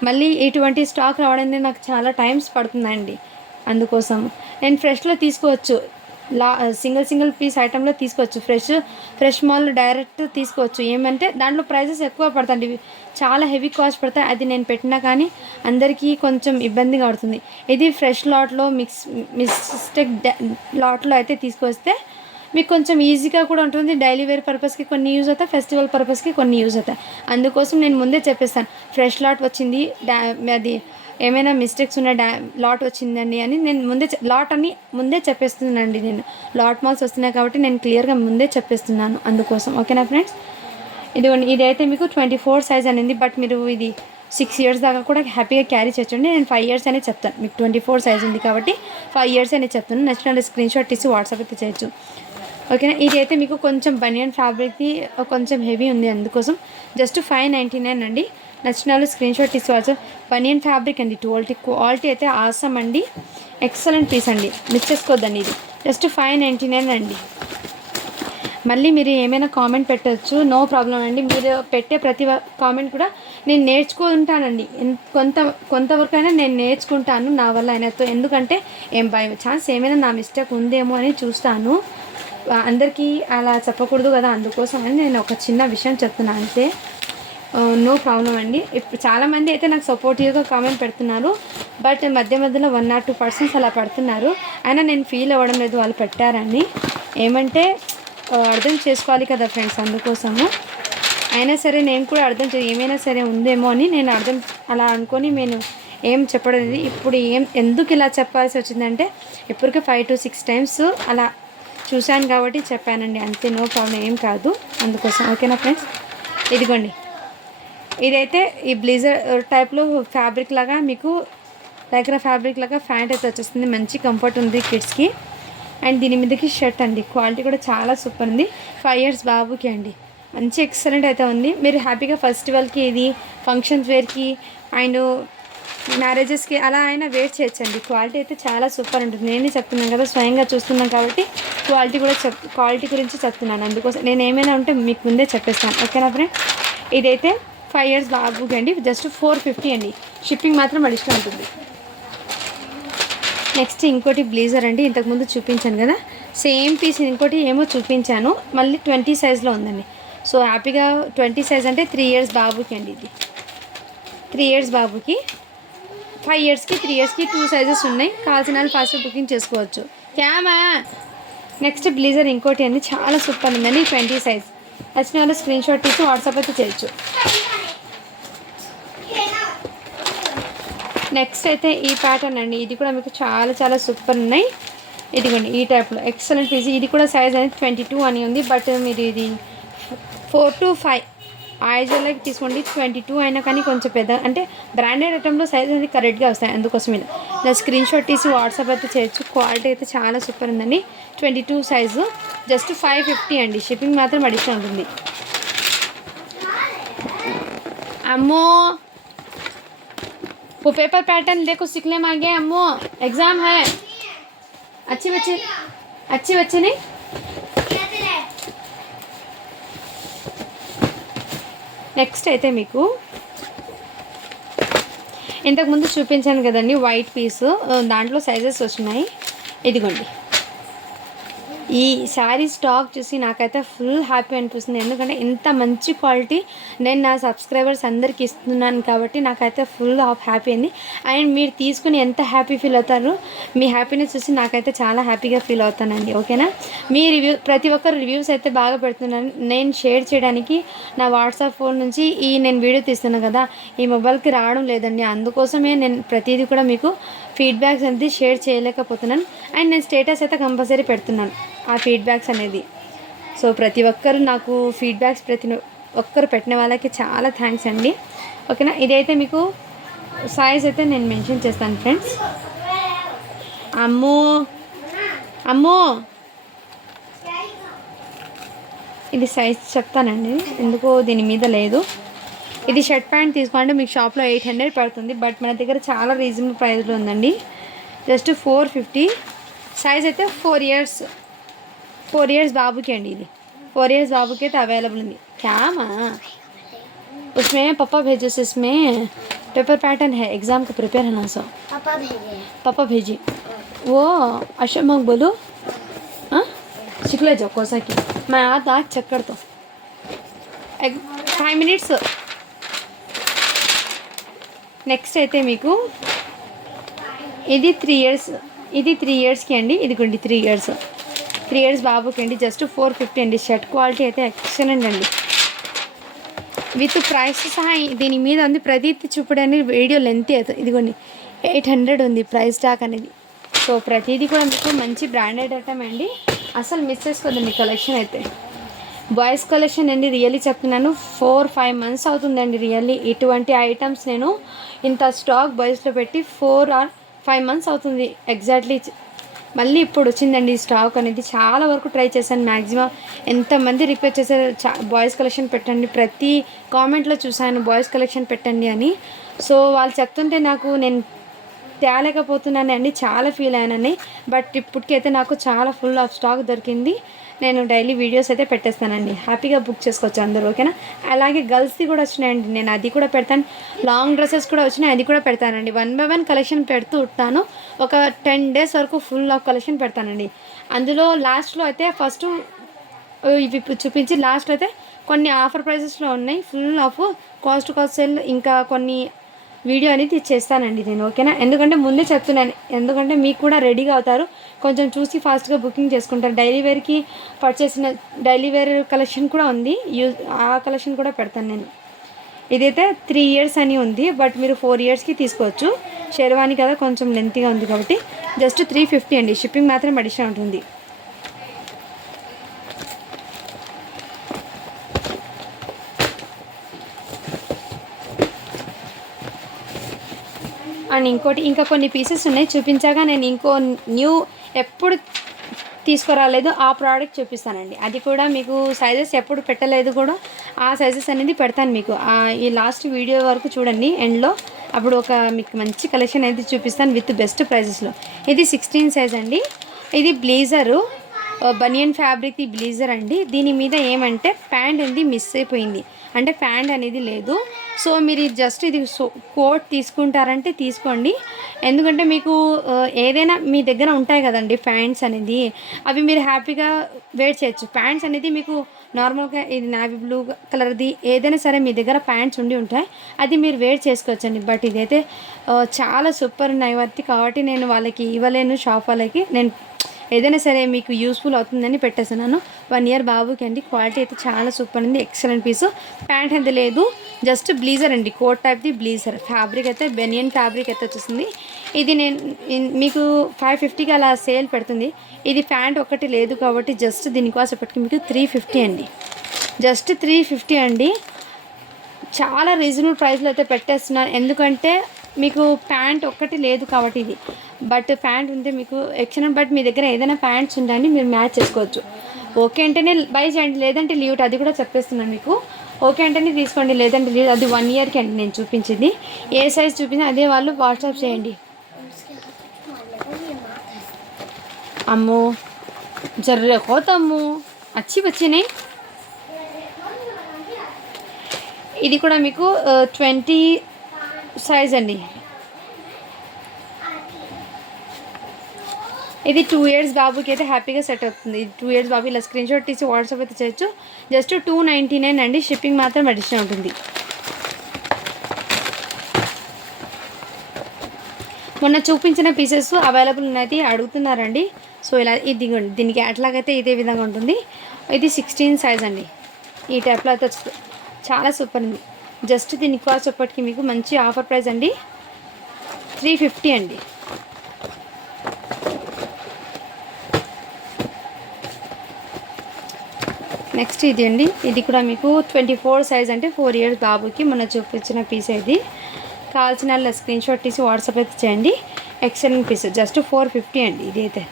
మళ్ళీ ఇటువంటి స్టాక్ రావడానికి నాకు చాలా టైమ్స్ పడుతుందండి. అందుకోసం నేను ఫ్రెష్లో తీసుకోవచ్చు, సింగిల్ పీస్ ఐటెంలో తీసుకోవచ్చు. ఫ్రెష్ మాల్ డైరెక్ట్ తీసుకోవచ్చు. ఏమంటే దాంట్లో ప్రైజెస్ ఎక్కువ పడతాయి, చాలా హెవీ కాస్ట్ పడతాయి. అది నేను పెట్టినా కానీ అందరికీ కొంచెం ఇబ్బందిగా అవుతుంది. ఇది ఫ్రెష్ లాట్లో మిస్టేక్ లాట్లో అయితే తీసుకొస్తే మీకు కొంచెం ఈజీగా కూడా ఉంటుంది. డైలీ వేర్ పర్పస్కి కొన్ని యూజ్ అవుతాయి, ఫెస్టివల్ పర్పస్కి కొన్ని యూజ్ అవుతాయి. అందుకోసం నేను ముందే చెప్పేస్తాను, ఫ్రెష్ లాట్ వచ్చింది, అది ఏమైనా మిస్టేక్స్ ఉన్న లాట్ వచ్చిందండి అని నేను లాట్ అని ముందే చెప్పేస్తున్నానండి. నేను లాట్ మాల్స్ వస్తున్నాయి కాబట్టి నేను క్లియర్గా ముందే చెప్పేస్తున్నాను అందుకోసం. ఓకేనా ఫ్రెండ్స్? ఇదైతే మీకు 24 సైజ్ అనేది, బట్ మీరు ఇది 6 years దాకా కూడా హ్యాపీగా క్యారీ చేయొచ్చండి. నేను 5 years అనే చెప్తాను. మీకు 24 సైజ్ ఉంది కాబట్టి 5 years అనే చెప్తాను. నచ్చిన స్క్రీన్ షాట్ తీసి వాట్సాప్ అయితే చేయొచ్చు. ఓకేనా? ఇది అయితే మీకు కొంచెం బనియన్ ఫ్యాబ్రిక్ది కొంచెం హెవీ ఉంది, అందుకోసం జస్ట్ 599 అండి. నచ్చిన వాళ్ళు స్క్రీన్ షాట్ తీసుకోవచ్చు. బనియన్ ఫ్యాబ్రిక్ అండి, క్వాలిటీ అయితే ఆసమ్ అండి, ఎక్సలెంట్ పీస్ అండి, మిస్ చేసుకోవద్దండి. ఇది జస్ట్ 599 అండి. మళ్ళీ మీరు ఏమైనా కామెంట్ పెట్టచ్చు, నో ప్రాబ్లం అండి. మీరు పెట్టే ప్రతి కామెంట్ కూడా నేను నేర్చుకుంటానండి. కొంతవరకైనా నేను నేర్చుకుంటాను నా వల్ల అయినతో. ఎందుకంటే బై ఛాన్స్ ఏమైనా నా మిస్టేక్ ఉందేమో అని చూస్తాను. అందరికీ అలా చెప్పకూడదు కదా, అందుకోసం అని నేను ఒక చిన్న విషయం చెప్తున్నాను అంతే. నో ప్రాబ్లం అండి. ఇప్పుడు చాలామంది అయితే నాకు సపోర్టివ్గా కామెంట్ పెడుతున్నారు, బట్ మధ్య మధ్యలో 1 or 2% అలా పెడుతున్నారు. అయినా నేను ఫీల్ అవ్వడం లేదు వాళ్ళు పెట్టారని. ఏమంటే అర్థం చేసుకోవాలి కదా ఫ్రెండ్స్, అందుకోసము. అయినా సరే నేను కూడా ఏమైనా సరే ఉందేమో అని నేను అలా అనుకొని నేను ఏం చెప్పడం లేదు. ఇప్పుడు ఎందుకు ఇలా చెప్పాల్సి వచ్చిందంటే ఇప్పటికే 5 to 6 times అలా చూశాను కాబట్టి చెప్పానండి, అంతే. నో ప్రాబ్లం, ఏం కాదు, అందుకోసం. ఓకేనా ఫ్రెండ్స్. ఇదిగోండి, ఇదైతే ఈ బ్లేజర్ టైప్లో ఫ్యాబ్రిక్ లాగా మీకు దగ్గర ఫ్యాబ్రిక్ లాగా ప్యాంట్ అయితే వచ్చేస్తుంది. మంచి కంఫర్ట్ ఉంది కిడ్స్కి. అండ్ దీని మీదకి షర్ట్ అండి, క్వాలిటీ కూడా చాలా సూపర్ ఉంది. 5 years బాబుకి అండి, మంచి ఎక్సలెంట్ అయితే ఉంది. మీరు హ్యాపీగా ఫెస్టివల్కి, ఇది ఫంక్షన్స్ వేర్కి అండ్ మ్యారేజెస్కి అలా అయినా వేర్ చేయొచ్చండి. క్వాలిటీ అయితే చాలా సూపర్ ఉంటుంది. నేనే చెప్తున్నాను కదా, స్వయంగా చూస్తున్నాను కాబట్టి క్వాలిటీ గురించి చెప్తున్నాను. అందుకోసం నేను ఏమైనా ఉంటే మీకు ముందే చెప్పేస్తాను. ఓకేనా ఫ్రెండ్. ఇదైతే 5 years బాబుకి అండి, జస్ట్ 450 అండి. షిప్పింగ్ మాత్రం అడిషనల్ ఉంటుంది. నెక్స్ట్ ఇంకోటి బ్లేజర్ అండి, ఇంతకుముందు చూపించాను కదా సేమ్ పీస్, ఇంకోటి ఏమో చూపించాను, మళ్ళీ 20 size ఉందండి. సో హ్యాపీగా 20 size అంటే 3 years బాబుకి అండి. ఇది 3 years బాబుకి, 5 yearsకి 3 yearsకి 2 sizes ఉన్నాయి. కావాల్సిన వాళ్ళు ఫాస్ట్ బుకింగ్ చేసుకోవచ్చు. క్యామా. నెక్స్ట్ బ్లేజర్ ఇంకోటి అండి, చాలా సూపర్ ఉందండి, 20 size. వచ్చిన వాళ్ళు స్క్రీన్ షాట్ తీసి వాట్సాప్ అయితే చేయొచ్చు. నెక్స్ట్ అయితే ఈ ప్యాటర్న్ అండి, ఇది కూడా మీకు చాలా చాలా సూపర్ ఉన్నాయి. ఇదిగోండి ఈ టైప్లో ఎక్సలెంట్ పీస్. ఇది కూడా సైజ్ అనేది 22 అని ఉంది, బట్ మీరు ఇది 4 to 5 ఐజోలకి తీసుకోండి. 22 అయినా కానీ కొంచెం పెద్ద, అంటే బ్రాండెడ్ ఐటెంలో సైజ్ అనేది కరెక్ట్గా వస్తాయి, అందుకోసం ఇలా స్క్రీన్ షాట్ తీసి వాట్సాప్ అయితే చేయొచ్చు. క్వాలిటీ అయితే చాలా సూపర్ ఉందండి. 22 సైజు, జస్ట్ 550 అండి. షిప్పింగ్ మాత్రం అడిషనల్ ఉంటుంది. అమ్మో, वो पेपर पैटर्न देखो, सीखने में आ गया अम्मू, एग्जाम है. अच्छे बच्चे नहीं. నెక్స్ట్ అయితే మీకు ఇంతకుముందు చూపించాను కదండి వైట్ పీసు, దాంట్లో సైజెస్ వచ్చినాయి. ఇదిగోండి, ఈ శారీ స్టాక్ చూసి నాకైతే ఫుల్ హ్యాపీ అనిపిస్తుంది. ఎందుకంటే ఇంత మంచి క్వాలిటీ నేను నా సబ్స్క్రైబర్స్ అందరికి ఇస్తున్నాను కాబట్టి నాకైతే ఫుల్ హ్యాపీ అయింది. అండ్ మీరు తీసుకుని ఎంత హ్యాపీ ఫీల్ అవుతారు, మీ హ్యాపీనెస్ చూసి నాకైతే చాలా హ్యాపీగా ఫీల్ అవుతానండి. ఓకేనా. మీ ప్రతి ఒక్కరు రివ్యూస్ అయితే బాగా పెడుతున్నాను. నేను షేర్ చేయడానికి నా వాట్సాప్ ఫోన్ నుంచి నేను వీడియో తీస్తున్నాను కదా, ఈ మొబైల్కి రావడం లేదండి. అందుకోసమే నేను ప్రతిదీ కూడా మీకు ఫీడ్బ్యాక్స్ అనేది షేర్ చేయలేకపోతున్నాను. అండ్ నేను స్టేటస్ అయితే కంపల్సరీ పెడుతున్నాను ఆ ఫీడ్బ్యాక్స్ అనేది. సో ప్రతి ఒక్కరు నాకు ఫీడ్బ్యాక్స్ ఒక్కరు పెట్టిన వాళ్ళకి చాలా థ్యాంక్స్ అండి. ఓకేనా. ఇదైతే మీకు సైజ్ అయితే నేను మెన్షన్ చేస్తాను ఫ్రెండ్స్. అమ్మో ఇది సైజ్ చెప్తానండి, ఎందుకో దీని మీద లేదు. ఇది షర్ట్ ప్యాంట్ తీసుకోండి, మీకు షాప్లో 800 పడుతుంది, బట్ మన దగ్గర చాలా రీజనబుల్ ప్రైస్లో ఉందండి. జస్ట్ 450. సైజ్ అయితే 4 years బాబుకి అండి. ఇది 4 years బాబుకి అయితే అవైలబుల్ ఉంది. క్యామా उसमें पापा भेजो, इसमें पेपर पैटर्न है, एग्ज़ाम को प्रिपेयर होना. सो पापा भेजिए. वो अच्छा मैं बोलो, हाँ सीख ले जाओ कोसा की. मैं आज चेक कर दो 5 minutes. నెక్స్ట్ అయితే మీకు ఇది 3 yearsకి అండి. ఇదిగోండి 3 years బాబుకి అండి. జస్ట్ 450 అండి. షర్ట్ క్వాలిటీ అయితే ఎక్సలెంట్ అండి, విత్ ప్రైస్ సహా దీని మీద ఉంది. ప్రతిదీ చూపడానికి వీడియో లెంత్ అవుతుంది. ఇదిగోండి 800 ఉంది ప్రైస్ ట్యాగ్ అనేది. సో ప్రతిదీ కూడా మీకు మంచి బ్రాండెడ్ ఐటమ్ అండి, అసలు మిస్ చేసుకోదండి కలెక్షన్ అయితే. బాయ్స్ కలెక్షన్ అండి, రియల్లీ చెప్తున్నాను 4-5 months అవుతుందండి. రియల్లీ ఇటువంటి ఐటమ్స్ నేను ఇంత స్టాక్ బాయ్స్లో పెట్టి 4 or 5 months అవుతుంది ఎగ్జాక్ట్లీ. మళ్ళీ ఇప్పుడు వచ్చిందండి ఈ స్టాక్ అనేది. చాలా వరకు ట్రై చేశాను, మ్యాక్సిమం ఎంతమంది రిక్వెస్ట్ చేశారు బాయ్స్ కలెక్షన్ పెట్టండి, ప్రతి కామెంట్లో చూశాను బాయ్స్ కలెక్షన్ పెట్టండి అని. సో వాళ్ళు చెప్తుంటే నాకు నేను తేలేకపోతున్నాను అండి, చాలా ఫీల్ అయ్యానని. బట్ ఇప్పటికైతే నాకు చాలా ఫుల్ ఆఫ్ స్టాక్ దొరికింది. నేను డైలీ వీడియోస్ అయితే పెట్టేస్తానండి, హ్యాపీగా బుక్ చేసుకోవచ్చు అందరూ. ఓకేనా. అలాగే గర్ల్స్ది కూడా వచ్చినాయండి, నేను అది కూడా పెడతాను. లాంగ్ డ్రెస్సెస్ కూడా వచ్చినాయి, అది కూడా పెడతానండి. 1 by 1 కలెక్షన్ పెడుతూ ఉంటాను. ఒక 10 days వరకు ఫుల్ ఆఫ్ కలెక్షన్ పెడతానండి. అందులో లాస్ట్లో అయితే ఫస్ట్ ఇవి చూపించి లాస్ట్ అయితే కొన్ని ఆఫర్ ప్రైసెస్లో ఉన్నాయి, ఫుల్ ఆఫ్ కాస్ట్ సేల్. ఇంకా కొన్ని వీడియో అనేది చేస్తానండి నేను, ఓకేనా? ఎందుకంటే ముందే చెప్తున్నాను, ఎందుకంటే మీకు కూడా రెడీగా అవుతారు, కొంచెం చూసి ఫాస్ట్గా బుకింగ్ చేసుకుంటారు. డైలీ వేర్కి పర్చేసిన డైలీ వేర్ కలెక్షన్ కూడా ఉంది, ఆ కలెక్షన్ కూడా పెడతాను నేను. ఇదైతే 3 ఇయర్స్ అని ఉంది, బట్ మీరు 4 ఇయర్స్కి తీసుకోవచ్చు. షెర్వానీ కదా, కొంచెం లెంతీగా ఉంది కాబట్టి జస్ట్ 350 అండి. షిప్పింగ్ మాత్రం అడిషనల్ ఉంటుంది. అండ్ ఇంకోటి, ఇంకా కొన్ని పీసెస్ ఉన్నాయి, చూపించాక నేను ఇంకో న్యూ ఎప్పుడు తీసుకురాలేదు ఆ ప్రోడక్ట్ చూపిస్తానండి. అది కూడా మీకు సైజెస్ ఎప్పుడు పెట్టలేదు కూడా, ఆ సైజెస్ అనేది పెడతాను మీకు. ఈ లాస్ట్ వీడియో వరకు చూడండి ఎండ్లో, అప్పుడు ఒక మీకు మంచి కలెక్షన్ అయితే చూపిస్తాను విత్ బెస్ట్ ప్రైజెస్లో. ఇది 16 సైజ్ అండి. ఇది బ్లేజరు, బనియన్ ఫ్యాబ్రిక్ బ్లేజర్ అండి. దీని మీద ఏమంటే ప్యాంట్ అనేది మిస్ అయిపోయింది, అంటే ప్యాంట్ అనేది లేదు. సో మీరు జస్ట్ ఇది కోట్ తీసుకుంటారంటే తీసుకోండి, ఎందుకంటే మీకు ఏదైనా మీ దగ్గర ఉంటాయి కదండి ప్యాంట్స్ అనేది, అవి మీరు హ్యాపీగా వేర్ చేయొచ్చు. ప్యాంట్స్ అనేది మీకు నార్మల్గా ఇది నావీ బ్లూ కలర్ది ఏదైనా సరే మీ దగ్గర ప్యాంట్స్ ఉండి ఉంటాయి, అది మీరు వేర్ చేసుకోవచ్చండి. బట్ ఇదైతే చాలా సూపర్ నైవర్తి కాబట్టి నేను వాళ్ళకి ఇవ్వలేను, షాప్ వాళ్ళకి. నేను ఏదైనా సరే మీకు యూస్ఫుల్ అవుతుందని పెట్టేస్తున్నాను. 1 ఇయర్ బాబుకి అండి. క్వాలిటీ అయితే చాలా సూపర్ ఉంది, ఎక్సలెంట్ పీసు. ప్యాంట్ అయితే లేదు, జస్ట్ బ్లీజర్ అండి, కోట్ టైప్ది బ్లీజర్. ఫ్యాబ్రిక్ అయితే బెనియన్ ఫ్యాబ్రిక్ అయితే వచ్చేసింది. ఇది నేను మీకు 550కి అలా సేల్ పెడుతుంది. ఇది ప్యాంట్ ఒకటి లేదు కాబట్టి జస్ట్ దీనికోసం పెట్టుకుని మీకు 350 అండి, జస్ట్ 350 అండి. చాలా రీజనబుల్ ప్రైస్లో అయితే పెట్టేస్తున్నాను, ఎందుకంటే మీకు ప్యాంట్ ఒక్కటి లేదు కాబట్టి ఇది. బట్ ప్యాంట్ ఉంటే మీకు ఎక్సలెంట్. బట్ మీ దగ్గర ఏదైనా ప్యాంట్స్ ఉండండి, మీరు మ్యాచ్ చేసుకోవచ్చు. ఓకే అంటేనే బై చేయండి, లేదంటే లీవ్, అది కూడా చెప్పేస్తున్నాను మీకు. ఓకే అంటేనే తీసుకోండి, లేదంటే లీవ్. అది 1 ఇయర్కి అండి నేను చూపించింది. ఏ సైజ్ చూపించినా అదే వాళ్ళు వాట్సాప్ చేయండి. అమ్మో జర్రకోతమ్ము అచ్చి వచ్చినాయి. ఇది కూడా మీకు 20 సైజ్ అండి. ఇది 2 ఇయర్స్ బాబుకి అయితే హ్యాపీగా సెట్ అవుతుంది. ఇది 2 ఇయర్స్ బాబు ఇలా స్క్రీన్ షాట్ తీసి వాట్సాప్ అయితే చేయొచ్చు. జస్ట్ 299 అండి, షిప్పింగ్ మాత్రం అడిషనల్ ఉంటుంది. మొన్న చూపించిన పీసెస్ అవైలబుల్ ఉన్నాయి అడుగుతున్నారండి. సో ఇలా ఇది దీనికి అట్లాగైతే ఇదే విధంగా ఉంటుంది. ఇది 16 సైజ్ అండి. ఈ టైప్లో అయితే చాలా సూపర్ ఉంది. జస్ట్ దీని కాస్ట్ ఇప్పటికి మీకు మంచి ఆఫర్ ప్రైస్ అండి, 350 అండి. నెక్స్ట్ ఇది అండి, ఇది కూడా మీకు 24 సైజ్ అంటే 4 ఇయర్స్ బాబుకి మొన్న చూపించిన పీస్. ఇది కావాల్సిన వాళ్ళ స్క్రీన్ షాట్ తీసి వాట్సాప్ అయితే చేయండి. ఎక్సలెంట్ పీస్, జస్ట్ 450 అండి. ఇది అయితే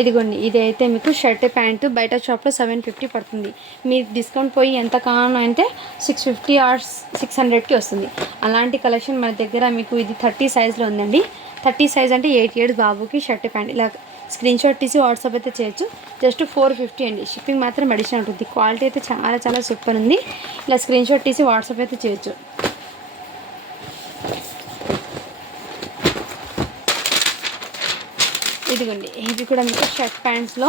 ఇదిగోండి, ఇది అయితే మీకు షర్ట్ ప్యాంటు బయట షాప్లో 750 పడుతుంది. మీరు డిస్కౌంట్ పోయి ఎంత కాను అంటే 650 ఆర్ 600కి వస్తుంది. అలాంటి కలెక్షన్ మన దగ్గర మీకు ఇది 30 సైజ్లో ఉందండి. 30 సైజ్ అంటే 8 ఇయర్స్ బాబుకి షర్ట్ ప్యాంట్. ఇలా స్క్రీన్ షాట్ తీసి వాట్సాప్ అయితే చేయొచ్చు. జస్ట్ 450 అండి, షిప్పింగ్ మాత్రం అడిషనల్ ఉంటుంది. క్వాలిటీ అయితే చాలా చాలా సూపర్ ఉంది. ఇలా స్క్రీన్ షాట్ తీసి వాట్సాప్ అయితే చేయొచ్చు. ఇదిగోండి, ఇవి కూడా మీకు షర్ట్ ప్యాంట్స్లో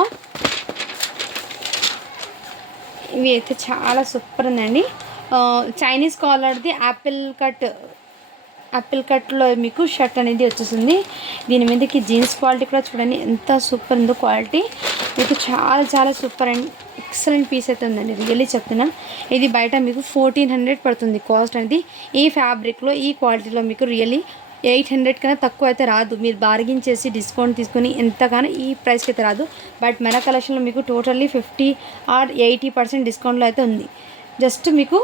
ఇవి అయితే చాలా సూపర్ ఉందండి. చైనీస్ కాలర్ది యాపిల్ కట్లో మీకు షర్ట్ అనేది వచ్చేసింది. దీని మీదకి జీన్స్ క్వాలిటీ కూడా చూడండి ఎంత సూపర్ ఉందో. క్వాలిటీ మీకు చాలా చాలా సూపర్ అండ్ ఎక్సలెంట్ పీస్ అయితే ఉందండి, రియల్లీ చెప్తున్నాను. ఇది బయట మీకు 1400 పడుతుంది కాస్ట్ అనేది. ఈ ఫ్యాబ్రిక్లో ఈ క్వాలిటీలో మీకు రియల్లీ 800 కన్నా తక్కువ అయితే రాదు. మీరు బార్గెన్ చేసి డిస్కౌంట్ తీసుకుని ఎంతగానో ఈ ప్రైస్కి అయితే రాదు. బట్ మన కలెక్షన్లో మీకు టోటల్లీ 50 ఆర్ 80% డిస్కౌంట్లో అయితే ఉంది. జస్ట్ మీకు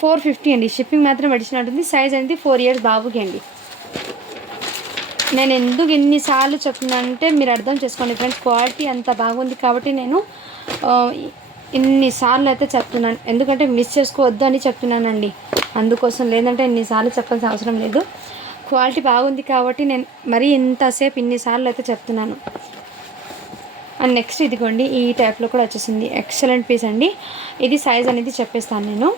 450 అండి, షిప్పింగ్ మాత్రం అడిషనల్ ఉంటుంది. సైజ్ అనేది 4 ఇయర్స్ బాబుకి అండి. నేను ఎందుకు ఎన్నిసార్లు చెప్తున్నానంటే మీరు అర్థం చేసుకోండి ఫ్రెండ్స్, క్వాలిటీ అంత బాగుంది కాబట్టి నేను ఇన్నిసార్లు అయితే చెప్తున్నాను. ఎందుకంటే మిస్ చేసుకోవద్దు అని చెప్తున్నానండి, అందుకోసం. లేదంటే ఇన్నిసార్లు చెప్పాల్సిన అవసరం లేదు. క్వాలిటీ బాగుంది కాబట్టి నేను మరీ ఇంతసేపు ఇన్నిసార్లు అయితే చెప్తున్నాను. అండ్ నెక్స్ట్ ఇదిగోండి, ఈ టైప్లో కూడా వచ్చేసింది. ఎక్సలెంట్ పీస్ అండి. ఇది సైజ్ అనేది చెప్పేస్తాను నేను.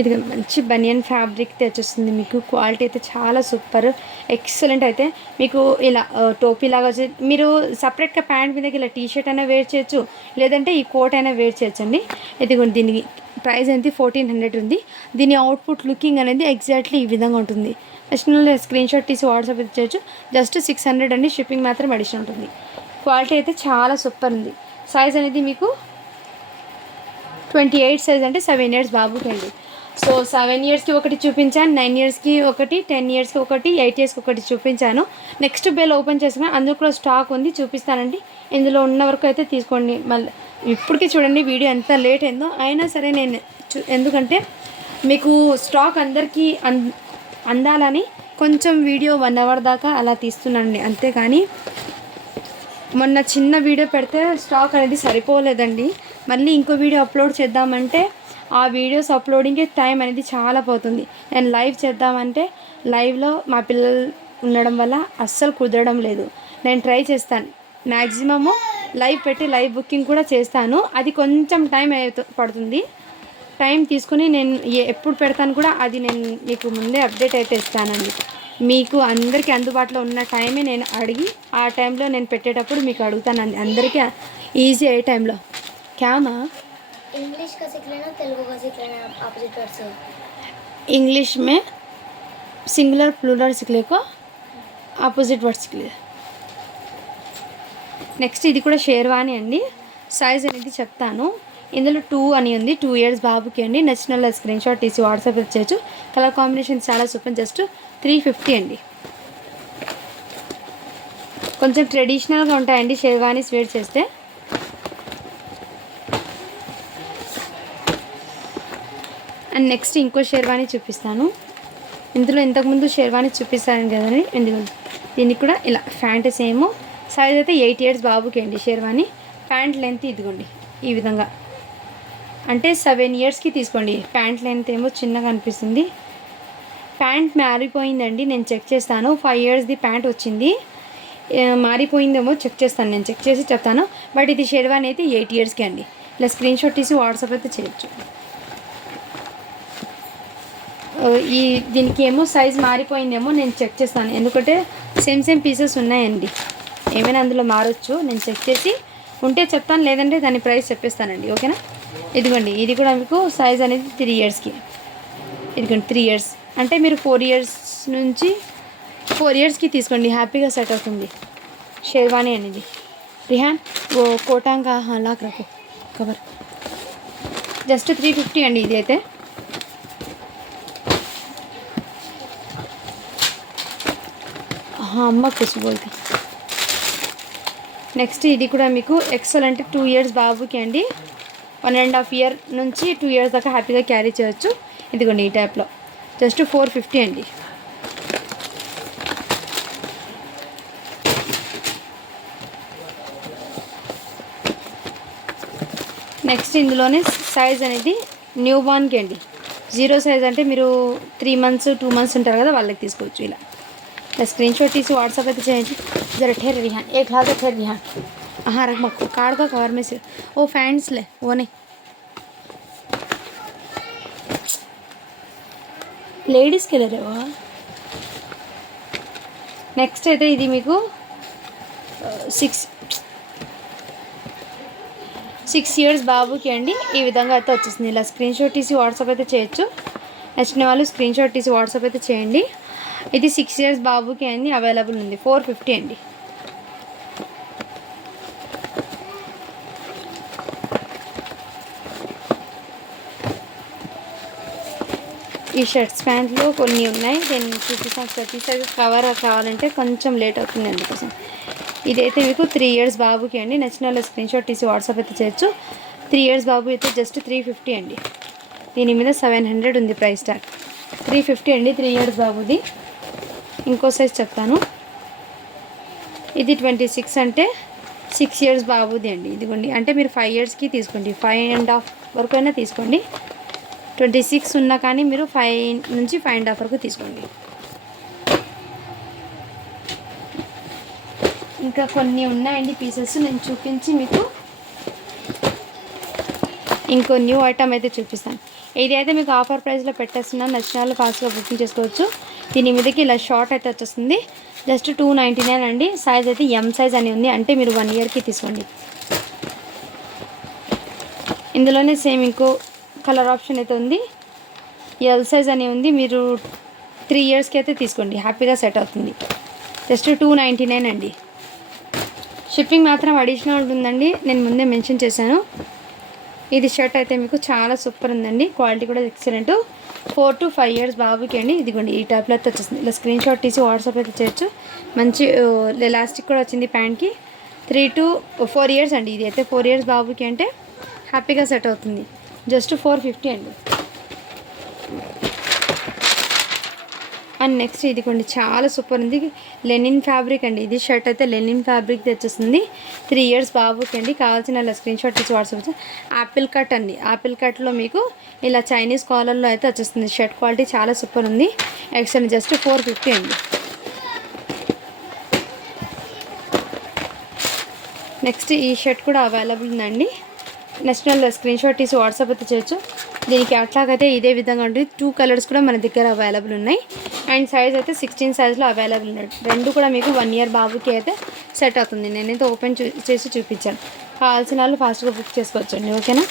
ఇది మంచి బనియన్ ఫ్యాబ్రిక్ తెచ్చేస్తుంది మీకు. క్వాలిటీ అయితే చాలా సూపర్ ఎక్సలెంట్. అయితే మీకు ఇలా టోపీ లాగా వచ్చి మీరు సపరేట్గా ప్యాంట్ మీదకి ఇలా టీషర్ట్ అయినా వేర్ చేయొచ్చు, లేదంటే ఈ కోట్ అయినా వేర్ చేయొచ్చు అండి. ఇదిగోండి దీనికి ప్రైస్ అనేది 1400 ఉంది. దీని అవుట్పుట్ లుకింగ్ అనేది ఎగ్జాక్ట్లీ ఈ విధంగా ఉంటుంది. నెక్స్ట్ స్క్రీన్ షాట్ తీసి వాట్సాప్ చేయొచ్చు. జస్ట్ 600 అండి, షిప్పింగ్ మాత్రం అడిషన్ ఉంటుంది. క్వాలిటీ అయితే చాలా సూపర్ ఉంది. సైజ్ అనేది మీకు 28 సైజ్ అంటే 7 ఇయర్స్ బాబుకి అండి. సో 7 ఇయర్స్కి ఒకటి చూపించాను, 9 ఇయర్స్కి ఒకటి, 10 ఇయర్స్కి ఒకటి, 8 ఇయర్స్కి ఒకటి చూపించాను. నెక్స్ట్ బేల్ ఓపెన్ చేసుకుని అందులో కూడా స్టాక్ ఉంది, చూపిస్తానండి. ఇందులో ఉన్న వరకు అయితే తీసుకోండి. మళ్ళీ ఇప్పటికీ చూడండి వీడియో ఎంత లేట్ అయిందో, అయినా సరే నేను ఎందుకంటే మీకు స్టాక్ అందరికీ అందాలని కొంచెం వీడియో 1 అవర్ దాకా అలా తీస్తున్నానండి, అంతేకాని మొన్న చిన్న వీడియో పెడితే స్టాక్ అనేది సరిపోలేదండి. మళ్ళీ ఇంకో వీడియో అప్లోడ్ చేద్దామంటే ఆ వీడియోస్ అప్లోడింగ్కి టైం అనేది చాలా పోతుంది. నేను లైవ్ చేద్దామంటే లైవ్లో మా పిల్లలు ఉండడం వల్ల అస్సలు కుదరడం లేదు. నేను ట్రై చేస్తాను, మ్యాక్సిమము లైవ్ పెట్టి లైవ్ బుకింగ్ కూడా చేస్తాను. అది కొంచెం టైం పడుతుంది. టైం తీసుకుని నేను ఎప్పుడు పెడతాను కూడా అది నేను మీకు ముందే అప్డేట్ అయితే ఇస్తానండి. మీకు అందరికీ అందుబాటులో ఉన్న టైమే నేను అడిగి ఆ టైంలో నేను పెట్టేటప్పుడు మీకు అడుగుతానండి, అందరికీ ఈజీ అయ్యే టైంలో. క్యామా इंग्लिश का सीख लेना, तेलुगु का सीख लेना, अपोजिट वर्ड्स। इंग्लिश में सिंगुलर प्लूरल सीख लेको, ఆపోజిట్ వర్డ్స్ క్లియర్. నెక్స్ట్ ఇది కూడా షేర్వాణి అండి. సైజ్ అనేది చెప్తాను. ఇందులో 2 అని ఉంది, 2 ఇయర్స్ బాబుకి అండి. నచ్చిన స్క్రీన్ షాట్ తీసి వాట్సాప్ చేయొచ్చు. కలర్ కాంబినేషన్ చాలా సూపర్. జస్ట్ 350 అండి. కొంచెం ట్రెడిషనల్గా ఉంటాయండి షేర్వానీస్ వేర్ చేస్తే. అండ్ నెక్స్ట్ ఇంకో షేర్వాణి చూపిస్తాను. ఇందులో ఇంతకుముందు షేర్వాణి చూపిస్తాను కదండి, ఎందుకంటే దీనికి కూడా ఇలా ప్యాంట్ సేమ్ సైజ్ అయితే 8 ఇయర్స్ బాబుకి అండి. షేర్వాణి ప్యాంట్ లెంత్ ఇదిగోండి ఈ విధంగా, అంటే 7 ఇయర్స్కి తీసుకోండి. ప్యాంట్ లెంత్ ఏమో చిన్నగా అనిపిస్తుంది. ప్యాంట్ మారిపోయిందండి, నేను చెక్ చేస్తాను. 5 ఇయర్స్ది ప్యాంట్ వచ్చింది, మారిపోయిందేమో చెక్ చేస్తాను, నేను చెక్ చేసి చెప్తాను. బట్ ఇది షేర్వాణి అయితే 8 ఇయర్స్కి అండి. ఇలా స్క్రీన్ షాట్ తీసి వాట్సాప్ అయితే చేయొచ్చు. దీనికి ఏమో సైజ్ మారిపోయిందేమో నేను చెక్ చేస్తాను, ఎందుకంటే సేమ్ పీసెస్ ఉన్నాయండి. ఏమైనా అందులో మారొచ్చు, నేను చెక్ చేసి ఉంటే చెప్తాను, లేదంటే దాని ప్రైస్ చెప్పేస్తానండి. ఓకేనా? ఇదిగోండి ఇది కూడా మీకు సైజ్ అనేది 3 ఇయర్స్కి. ఇదిగోండి 3 ఇయర్స్ అంటే మీరు 4 ఇయర్స్ నుంచి 4 ఇయర్స్కి తీసుకోండి, హ్యాపీగా సెట్ అవుతుంది. షేర్వాణి అనేది రిహాన్ ఓ కోటాంగా లాక్ రకో కవర్. జస్ట్ 350 అండి ఇది అయితే. అమ్మ కుసి బోల్తే. నెక్స్ట్ ఇది కూడా మీకు ఎక్సలెంట్ 2 ఇయర్స్ బాబుకి అండి. 1.5 ఇయర్ నుంచి 2 ఇయర్స్ దాకా హ్యాపీగా క్యారీ చేయొచ్చు. ఇదిగోండి ఈ టైప్లో జస్ట్ 450 అండి. నెక్స్ట్ ఇందులోనే సైజ్ అనేది న్యూ బార్న్కి అండి. 0 సైజ్ అంటే మీరు 3 మంత్స్ 2 మంత్స్ ఉంటారు కదా, వాళ్ళకి తీసుకోవచ్చు. ఇలా स्क्रीन शॉट तीसी व्हाट्सएप पे चाहिए. जरा ठहर रिहान, एक हाथ ठहर रिहान. हाँ रख मत कार्ड का कवर में से वो फैंस ले वो नहीं लेडीज़ के ले रहे हो. నెక్స్ట్ అయితే ఇది మీకు 6 ఇయర్స్ బాబుకి అండి. ఈ విధంగా అయితే వచ్చేసింది. ఇలా స్క్రీన్ షాట్ తీసి వాట్సాప్ అయితే చేయొచ్చు. నచ్చిన వాళ్ళు స్క్రీన్ షాట్ తీసి వాట్సాప్ అయితే చేయండి. ఇది 6 ఇయర్స్ బాబుకి అయింది, అవైలబుల్ ఉంది. 450 అండి. ఈ షర్ట్స్ ప్యాంట్లు కొన్ని ఉన్నాయి, నేను చూపిస్తాను. 30 సైజ్ కవర్ కావాలంటే కొంచెం లేట్ అవుతుంది, అందుకోసం. ఇదైతే మీకు 3 ఇయర్స్ బాబుకి అండి. నచ్చిన వాళ్ళు స్క్రీన్ షాట్ తీసి వాట్సాప్ అయితే చేయొచ్చు. 3 ఇయర్స్ బాబు అయితే జస్ట్ 350 అండి. దీని మీద 700 ఉంది ప్రైస్ ట్యాగ్. 350 అండి 3 ఇయర్స్ బాబుది. ఇంకో సైజ్ చెప్తాను. ఇది 26 అంటే 6 ఇయర్స్ బాబుది అండి. ఇదిగోండి అంటే మీరు 5 ఇయర్స్కి తీసుకోండి, 5.5 వరకు అయినా తీసుకోండి. 26 ఉన్నా కానీ మీరు 5 నుంచి 5.5 వరకు తీసుకోండి. ఇంకా కొన్ని ఉన్నాయండి పీసెస్, నేను చూపించి మీకు ఇంకో న్యూ ఐటమ్ అయితే చూపిస్తాను. ఇది అయితే మీకు ఆఫర్ ప్రైస్లో పెట్టేస్తున్నాను. నచ్చిన వాళ్ళు ఫాస్ట్గా బుకింగ్ చేసుకోవచ్చు. దీని మీదకి ఇలా షార్ట్ అయితే వచ్చేస్తుంది. జస్ట్ 299 అండి. సైజ్ అయితే ఎం సైజ్ అని ఉంది, అంటే మీరు 1 ఇయర్కి తీసుకోండి. ఇందులోనే సేమ్ ఇంకో కలర్ ఆప్షన్ అయితే ఉంది. ఎల్ సైజ్ అని ఉంది, మీరు 3 ఇయర్స్కి అయితే తీసుకోండి, హ్యాపీగా సెట్ అవుతుంది. జస్ట్ 299 అండి. షిప్పింగ్ మాత్రం అడిషనల్ ఉంటుందండి, నేను ముందే మెన్షన్ చేశాను. ఇది షర్ట్ అయితే మీకు చాలా సూపర్ ఉందండి, క్వాలిటీ కూడా ఎక్సలెంట్. 4 to 5 ఇయర్స్ బాబుకి అండి. ఇదిగోండి ఈ టైప్లో అయితే వచ్చేస్తుంది. ఇలా స్క్రీన్ షాట్ తీసి వాట్సాప్ అయితే చేయొచ్చు. మంచి ఎలాస్టిక్ కూడా వచ్చింది ప్యాంట్కి. 3 to 4 ఇయర్స్ అండి. ఇది అయితే 4 ఇయర్స్ బాబుకి అంటే హ్యాపీగా సెట్ అవుతుంది. జస్ట్ 450 అండి. అండ్ నెక్స్ట్ ఇదిగోండి చాలా సూపర్ ఉంది, లెనిన్ ఫ్యాబ్రిక్ అండి. ఇది షర్ట్ అయితే లెనిన్ ఫ్యాబ్రిక్ తెచ్చేస్తుంది. 3 ఇయర్స్ బాబుకి అండి. కావాల్సిన ఇలా స్క్రీన్ షాట్ తీసి వాట్సాప్. యాపిల్ కట్ అండి. యాపిల్ కట్లో మీకు ఇలా చైనీస్ కాలర్లో అయితే వచ్చేస్తుంది. షర్ట్ క్వాలిటీ చాలా సూపర్ ఉంది, ఎక్సలెంట్. జస్ట్ 450 అండి. నెక్స్ట్ ఈ షర్ట్ కూడా అవైలబుల్ ఉందండి. నేషనల్ స్క్రీన్ షాట్ తీసి వాట్సాప్ అయితే చేయొచ్చు. దీనికి అట్లాగైతే అయితే ఇదే విధంగా ఉంటుంది. 2 కలర్స్ కూడా మన దగ్గర అవైలబుల్ ఉన్నాయి. అండ్ సైజ్ అయితే 16 సైజ్లో అవైలబుల్ ఉన్నాయి. రెండు కూడా మీకు 1 ఇయర్ బాబుకి అయితే సెట్ అవుతుంది. నేనైతే ఓపెన్ చేసి చూపించాను. కావాల్సిన వాళ్ళు ఫాస్ట్గా బుక్ చేసుకోవచ్చండి, ఓకేనా.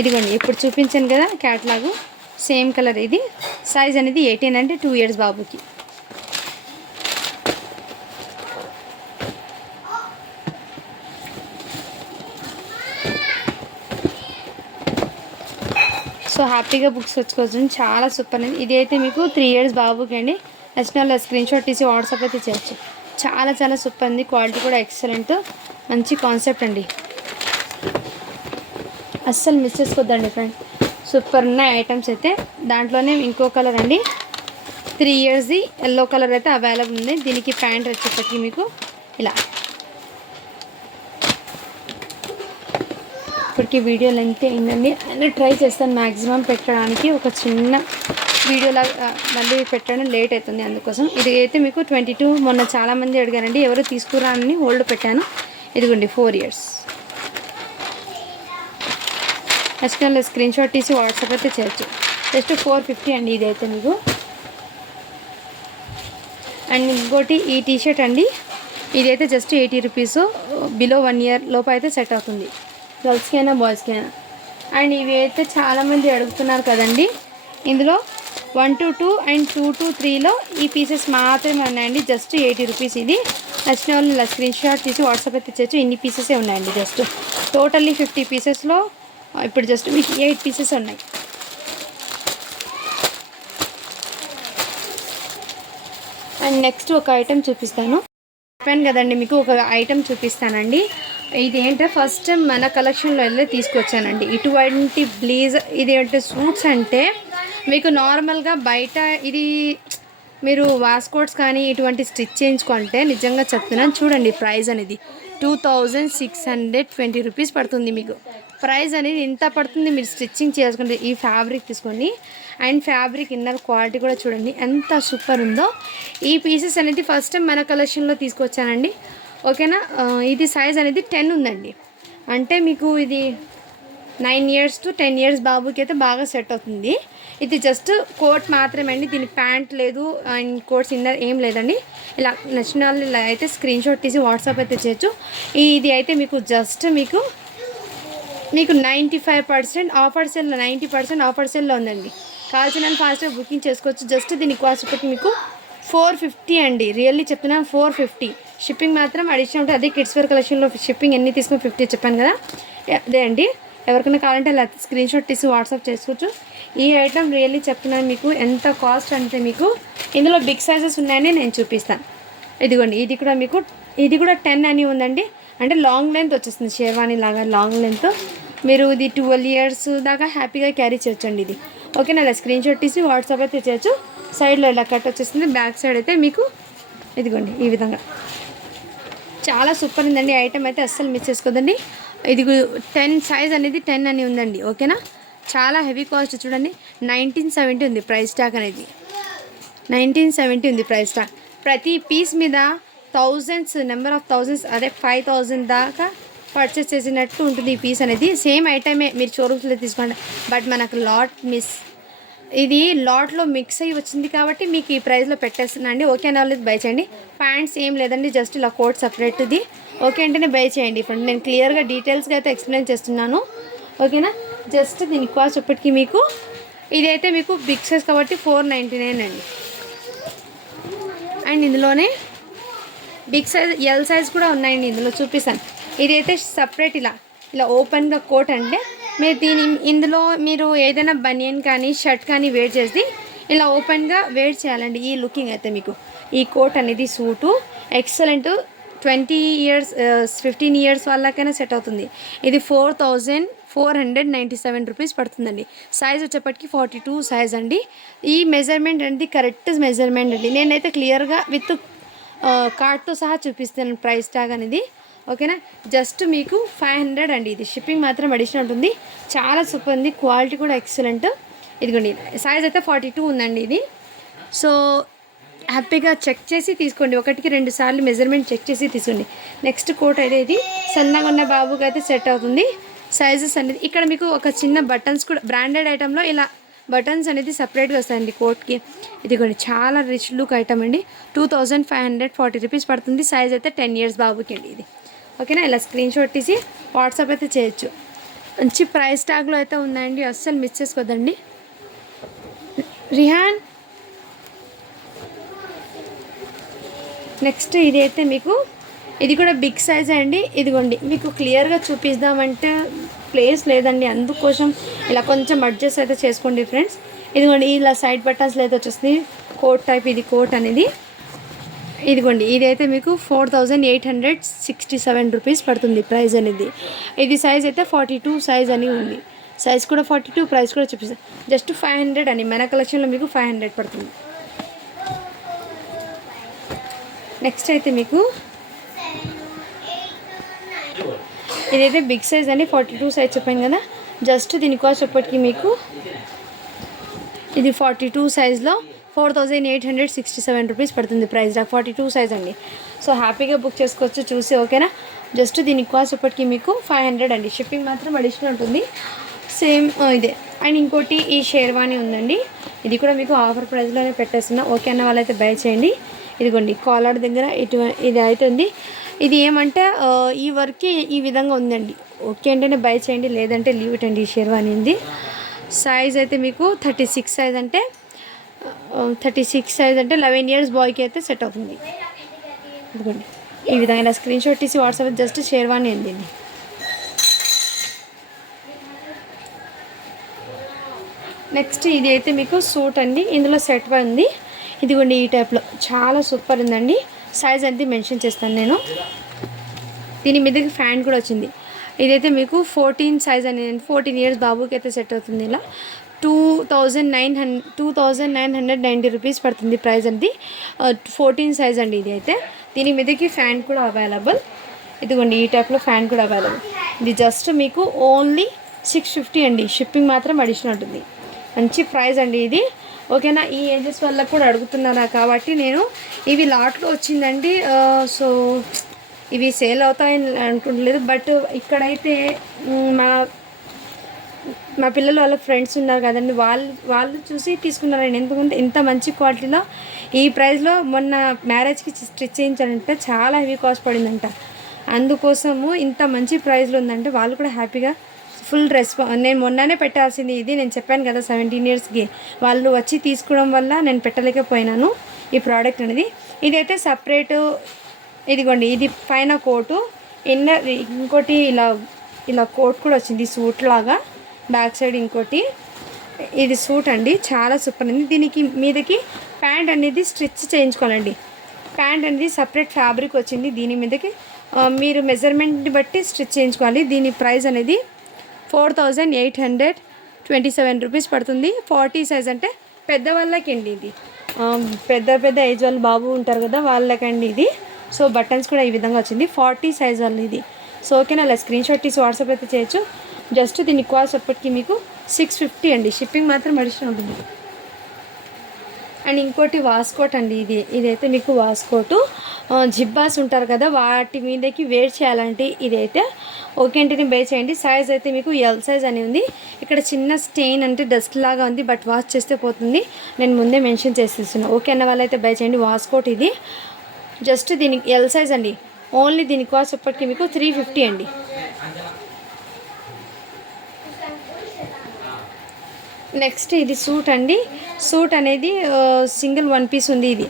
ఇదిగోండి ఇప్పుడు చూపించాను కదా క్యాట్లాగు, సేమ్ కలర్. ఇది సైజ్ అనేది 18 అంటే 2 ఇయర్స్ బాబుకి. సో హ్యాపీగా బుక్స్ వచ్చుకోవచ్చు, చాలా సూపర్ అండి. ఇది అయితే మీకు 3 ఇయర్స్ బాబుకి అండి. నేషనల్ స్క్రీన్ షాట్ తీసి వాట్సాప్ అయితే చేయొచ్చు. చాలా చాలా సూపర్ ఉంది, క్వాలిటీ కూడా ఎక్సలెంట్, మంచి కాన్సెప్ట్ అండి. అస్సలు మిస్ చేసుకోవద్దండి ఫ్రెండ్, సూపర్ ఉన్నాయి ఐటమ్స్ అయితే. దాంట్లోనే ఇంకో కలర్ అండి, 3 ఇయర్స్ది ఎల్లో కలర్ అయితే అవైలబుల్ ఉంది. దీనికి ప్యాంట్ వచ్చేప్పటికి మీకు ఇలా. ఇప్పటికీ వీడియో లెంత్ అయిందండి, అయినా ట్రై చేస్తాను మ్యాక్సిమం పెట్టడానికి. ఒక చిన్న వీడియోలాగా మళ్ళీ పెట్టడం లేట్ అవుతుంది, అందుకోసం. ఇది అయితే మీకు 22. మొన్న చాలామంది అడిగారండి, ఎవరు తీసుకురా అని హోల్డ్ పెట్టాను. ఇదిగోండి 4 ఇయర్స్. నేషనల్ స్క్రీన్ షాట్ తీసి వాట్సాప్ అయితే చేయొచ్చు. జస్ట్ 450 అండి ఇదైతే మీకు. అండ్ ఇంకోటి ఈ టీషర్ట్ అండి, ఇదైతే జస్ట్ 80 రూపీస్. బిలో 1 ఇయర్ లోపు అయితే సెట్ అవుతుంది, గర్ల్స్కైనా బాయ్స్కైనా. అండ్ ఇవి అయితే చాలామంది అడుగుతున్నారు కదండి, ఇందులో 1 to 2 అండ్ 2 to 3లో ఈ పీసెస్ మాత్రమే ఉన్నాయండి. Just 80 rupees. ఇది నచ్చిన వాళ్ళు ఇలా స్క్రీన్ షాట్ తీసి వాట్సాప్ అయితే చేయొచ్చు. ఇన్ని పీసెసే ఉన్నాయండి. జస్ట్ టోటల్లీ 50 పీసెస్లో ఇప్పుడు జస్ట్ మీకు 8 పీసెస్ ఉన్నాయి. అండ్ నెక్స్ట్ ఒక ఐటెం చూపిస్తాను. చెప్పాను కదండి మీకు ఒక ఐటెం చూపిస్తానండి. ఇది ఏంటంటే ఫస్ట్ టైం మన కలెక్షన్లో వెళ్ళి తీసుకొచ్చానండి. ఇటువంటి బ్లేజర్, ఇది అంటే సూట్స్ అంటే మీకు నార్మల్గా బయట ఇది మీరు వాస్కోట్స్ కానీ ఇటువంటి స్టిచ్ చేయించుకుంటే నిజంగా చెప్తున్నాను చూడండి, ప్రైస్ అనేది 2620 రూపీస్ పడుతుంది మీకు. ప్రైస్ అనేది ఇంత పడుతుంది, మీరు స్టిచ్చింగ్ చేసుకుంటే ఈ ఫ్యాబ్రిక్ తీసుకోండి. అండ్ ఫ్యాబ్రిక్ ఇన్నర్ క్వాలిటీ కూడా చూడండి ఎంత సూపర్ ఉందో. ఈ పీసెస్ అనేది ఫస్ట్ టైం మన కలెక్షన్లో తీసుకొచ్చానండి, ఓకేనా. ఇది సైజ్ అనేది 10 ఉందండి, అంటే మీకు ఇది 9 ఇయర్స్ టు 10 ఇయర్స్ బాబుకి అయితే బాగా సెట్ అవుతుంది. ఇది జస్ట్ కోట్ మాత్రమే అండి, దీని ప్యాంట్ లేదు అండ్ కోట్స్ ఇన్నర్ ఏం లేదండి. ఇలా నచ్చిన ఇలా అయితే స్క్రీన్ షాట్ తీసి వాట్సాప్ అయితే చేయొచ్చు. ఇది అయితే మీకు జస్ట్ మీకు 95% ఆఫర్ సేల్, 90% ఆఫర్ సేల్లో ఉందండి. కావాల్సిన ఫాస్ట్గా బుకింగ్ చేసుకోవచ్చు. జస్ట్ దీని కాస్ట్ పెట్టి మీకు 450 అండి. రియల్లీ చెప్తున్నాను 450. షిప్పింగ్ మాత్రం అడిషనల్ ఉంటుంది. అదే కిడ్స్ వేర్ కలెక్షన్లో షిప్పింగ్ ఎన్ని తీసుకుని 50 చెప్పాను కదా, అదే అండి. ఎవరికైనా కావాలంటే అలా స్క్రీన్ షాట్ తీసి వాట్సాప్ చేసుకోవచ్చు. ఈ ఐటమ్ రియల్లీ చెప్తున్నాను మీకు ఎంత కాస్ట్ అంటే, మీకు ఇందులో బిగ్ సైజెస్ ఉన్నాయని నేను చూపిస్తాను. ఇదిగోండి ఇది కూడా 10 అని ఉందండి, అంటే లాంగ్ లెంత్ వచ్చేస్తుంది, షేర్వాణి లాగా లాంగ్ లెంత్. మీరు ఇది 12 ఇయర్స్ దాకా హ్యాపీగా క్యారీ చేయొచ్చండి ఇది, ఓకేనా. అలా స్క్రీన్ షాట్ తీసి వాట్సాప్ అయితే చేయొచ్చు. సైడ్లో ఇలా కట్ వచ్చేస్తుంది, బ్యాక్ సైడ్ అయితే మీకు ఇదిగోండి ఈ విధంగా చాలా సూపర్ ఉందండి. ఐటమ్ అయితే అస్సలు మిస్ చేసుకోదండి. ఇది 10 సైజ్ అనేది 10 అని ఉందండి, ఓకేనా. చాలా హెవీ కాస్ట్ చూడండి, 1970 ఉంది ప్రైస్ ట్యాగ్ అనేది. 1970 ఉంది ప్రైస్ ట్యాగ్. ప్రతి పీస్ మీద నెంబర్ ఆఫ్ థౌజండ్స్ అదే 5000 దాకా పర్చేస్ చేసినట్టు ఉంటుంది ఈ పీస్ అనేది. సేమ్ ఐటమే మీరు షోరూమ్స్లో తీసుకోండి, బట్ మనకు లాట్ ఇది లాట్లో మిక్స్ అయ్యి వచ్చింది కాబట్టి మీకు ఈ ప్రైస్లో పెట్టేస్తున్నా అండి. ఓకే అనే వాళ్ళు బై చేయండి. ప్యాంట్స్ ఏం లేదండి, జస్ట్ ఇలా కోట్ సపరేట్ది. ఓకే అంటేనే బై చేయండి ఫ్రెండ్. నేను క్లియర్గా డీటెయిల్స్గా అయితే ఎక్స్ప్లెయిన్ చేస్తున్నాను, ఓకేనా. జస్ట్ దీని కాస్ట్ ఇప్పటికి మీకు ఇదైతే మీకు బిగ్ సైజ్ కాబట్టి 499 అండి. అండ్ ఇందులోనే బిగ్ సైజ్ ఎల్ సైజ్ కూడా ఉన్నాయండి, ఇందులో చూపిస్తాను. ఇదైతే సపరేట్ ఇలా ఓపెన్గా కోట్ అంటే మీరు ఇందులో మీరు ఏదైనా బనియన్ కానీ షర్ట్ కానీ వేర్ చేసి ఇలా ఓపెన్గా వేర్ చేయాలండి. ఈ లుకింగ్ అయితే మీకు ఈ కోట్ అనేది సూటు ఎక్సలెంట్. 20 ఇయర్స్ 15 ఇయర్స్ వాళ్ళకైనా సెట్ అవుతుంది. ఇది 4497 రూపీస్ పడుతుందండి. సైజ్ వచ్చేప్పటికి 42 సైజ్ అండి. ఈ మెజర్మెంట్ అనేది కరెక్ట్ మెజర్మెంట్ అండి. నేనైతే క్లియర్గా విత్ కార్డ్తో సహా చూపిస్తాను ప్రైస్ ట్యాగ్ అనేది, ఓకేనా. జస్ట్ మీకు 500 అండి. ఇది షిప్పింగ్ మాత్రం అడిషనల్ ఉంటుంది. చాలా సూపర్ ఉంది, క్వాలిటీ కూడా ఎక్సలెంట్. ఇదిగోండి సైజ్ అయితే 42 ఉందండి ఇది. సో హ్యాపీగా చెక్ చేసి తీసుకోండి, 1-2 సార్లు మెజర్మెంట్ చెక్ చేసి తీసుకోండి. నెక్స్ట్ కోట్ అయితే ఇది సన్నగా ఉన్న బాబుకి అయితే సెట్ అవుతుంది. సైజెస్ అనేది ఇక్కడ మీకు ఒక చిన్న బటన్స్ కూడా బ్రాండెడ్ ఐటెంలో ఇలా బటన్స్ అనేది సపరేట్గా వస్తాయండి కోట్కి. ఇది కూడా చాలా రిచ్ లుక్ ఐటమ్ అండి. 2540 రూపీస్ పడుతుంది. సైజ్ అయితే 10 ఇయర్స్ బాబుకి అండి ఇది, ఓకేనా. ఇలా స్క్రీన్ షాట్ తీసి వాట్సాప్ అయితే చేయొచ్చు. మంచి ప్రైస్ ట్యాగ్లో అయితే ఉన్నాయండి, అస్సలు మిస్ చేసుకోవద్దండి. రిహాన్ నెక్స్ట్ ఇది అయితే మీకు ఇది కూడా బిగ్ సైజ్ అండి. ఇదిగోండి మీకు క్లియర్గా చూపిద్దామంటే ప్లేస్ లేదండి, అందుకోసం ఇలా కొంచెం అడ్జస్ట్ అయితే చేసుకోండి ఫ్రెండ్స్. ఇదిగోండి ఇలా సైడ్ బటన్స్లో అయితే వచ్చేస్తుంది కోట్ టైప్. ఇది కోట్ అనేది ఇదిగోండి ఇదైతే మీకు 4867 రూపీస్ పడుతుంది ప్రైస్ అనేది. ఇది సైజ్ అయితే 42 సైజ్ అని ఉంది. సైజ్ కూడా 42, ప్రైస్ కూడా చూపిస్తాను. జస్ట్ 500 అని మన కలెక్షన్లో మీకు 500 పడుతుంది. నెక్స్ట్ అయితే మీకు ఇదైతే బిగ్ సైజ్ అని 42 సైజ్ చెప్పాను కదా. జస్ట్ దీని కాస్ట్ ఎప్పటికీ మీకు ఇది 42 సైజ్లో 4867 రూపీస్ పడుతుంది ప్రైస్. 42 సైజ్ అండి. సో హ్యాపీగా బుక్ చేసుకోవచ్చు చూసి, ఓకేనా. జస్ట్ దీని కాస్ట్ ఎప్పటికీ మీకు 500 అండి. షిప్పింగ్ మాత్రం అడిషనల్ ఉంటుంది. సేమ్ ఇదే. అండ్ ఇంకోటి ఈ షేర్వానీ ఉందండి, ఇది కూడా మీకు ఆఫర్ ప్రైస్లోనే పెట్టేస్తున్నా. ఓకే అన్న వాళ్ళైతే బై చేయండి. ఇదిగోండి కాలర్ దగ్గర ఇది అయితే ఉంది. ఇది ఏమంటే ఈ వర్క్కి ఈ విధంగా ఉందండి. ఓకే అంటేనే బై చేయండి, లేదంటే లీవ్ ఇట్ అండి. ఈ షేర్వానీ ఉంది. సైజ్ అయితే మీకు 36 సైజ్ అంటే 11 ఇయర్స్ బాయ్కి అయితే సెట్ అవుతుంది. ఇదిగోండి ఈ విధంగా ఇలా స్క్రీన్ షాట్ తీసి వాట్సాప్ జస్ట్ షేర్వానీ అండి. నెక్స్ట్ ఇది అయితే మీకు సూట్ అండి, ఇందులో సెట్ ఉంది. ఇదిగోండి ఈ టైప్లో చాలా సూపర్ ఉందండి. సైజ్ అనేది మెన్షన్ చేస్తాను నేను. దీని మీదకి ఫ్యాన్ కూడా వచ్చింది. ఇదైతే మీకు 14 సైజ్ అనేది 14 ఇయర్స్ బాబుకి అయితే సెట్ అవుతుంది. ఇలా 2990 రూపీస్ పడుతుంది ప్రైస్ అండి. 14 సైజ్ అండి ఇది అయితే. దీని మీదకి ఫ్యాన్ కూడా అవైలబుల్. ఇదిగోండి ఈ టైప్లో ఫ్యాన్ కూడా అవైలబుల్. ఇది జస్ట్ మీకు ఓన్లీ 650 అండి. షిప్పింగ్ మాత్రం అడిషనల్ ఉంటుంది. మంచి ప్రైస్ అండి ఇది, ఓకేనా. ఈ ఏజెస్ వల్ల కూడా అడుగుతున్నారా కాబట్టి నేను ఇవి లాట్లో వచ్చిందండి. సో ఇవి సేల్ అవుతాయని అనుకుంటలేదు, బట్ ఇక్కడైతే మా పిల్లల వాళ్ళ ఫ్రెండ్స్ ఉన్నారు కదండి, వాళ్ళు చూసి తీసుకున్నారండి. ఎందుకంటే ఇంత మంచి క్వాలిటీలో ఈ ప్రైస్లో మొన్న మ్యారేజ్కి స్టిచ్ చేయించాలంటే చాలా హెవీ కాస్ట్ పడిందంట. అందుకోసము ఇంత మంచి ప్రైస్లో ఉందంటే వాళ్ళు కూడా హ్యాపీగా ఫుల్ నేను మొన్ననే పెట్టాల్సింది ఇది. నేను చెప్పాను కదా 17 ఇయర్స్కి వాళ్ళు వచ్చి తీసుకోవడం వల్ల నేను పెట్టలేకపోయినాను ఈ ప్రోడక్ట్ అనేది. ఇదైతే సపరేటు. ఇదిగోండి ఇది పైన కోటు, ఇన్నర్ ఇంకోటి ఇలా కోట్ కూడా వచ్చింది సూట్ లాగా. బ్యాక్ సైడ్ ఇంకోటి ఇది సూట్ అండి, చాలా సూపర్ ఉంది. దీనికి మీదకి ప్యాంట్ అనేది స్టిచ్ చేయించుకోవాలండి. ప్యాంట్ అనేది సపరేట్ ఫ్యాబ్రిక్ వచ్చింది. దీని మీదకి మీరు మెజర్మెంట్ని బట్టి స్టిచ్ చేయించుకోవాలి. దీని ప్రైస్ అనేది 4827 రూపీస్ పడుతుంది. 40 సైజ్ అంటే పెద్దవాళ్ళకి అండి ఇది. పెద్ద ఏజ్ వాళ్ళు బాబు ఉంటారు కదా వాళ్ళకండి ఇది. సో బటన్స్ కూడా ఈ విధంగా వచ్చింది. 40 సైజ్ వాళ్ళు ఇది. సో ఓకేనా, అలా స్క్రీన్ షాట్ తీసి వాట్సాప్ అయితే చేయొచ్చు. జస్ట్ దీని కాస్ట్ అప్పటికి మీకు 650 అండి. షిప్పింగ్ మాత్రం అడిషనల్ ఉంటుంది. అండ్ ఇంకోటి వాస్కోట్ అండి, ఇదైతే మీకు వాస్కోటు జిబ్బాస్ ఉంటారు కదా వాటి మీదకి వేర్ చేయాలంటే ఇదైతే ఓకే అంటే బై చేయండి. సైజ్ అయితే మీకు ఎల్ సైజ్ అని ఉంది. ఇక్కడ చిన్న స్టెయిన్ అంటే డస్ట్ లాగా ఉంది, బట్ వాష్ చేస్తే పోతుంది. నేను ముందే మెన్షన్ చేసేస్తున్నాను. ఓకే అన్న వాళ్ళైతే బై చేయండి. వాస్కోట్ ఇది జస్ట్ దీనికి ఎల్ సైజ్ అండి. ఓన్లీ దీని కాస్ట్ ఇప్పటికీ మీకు 350 అండి. నెక్స్ట్ ఇది సూట్ అండి. సూట్ అనేది సింగిల్ వన్ పీస్ ఉంది. ఇది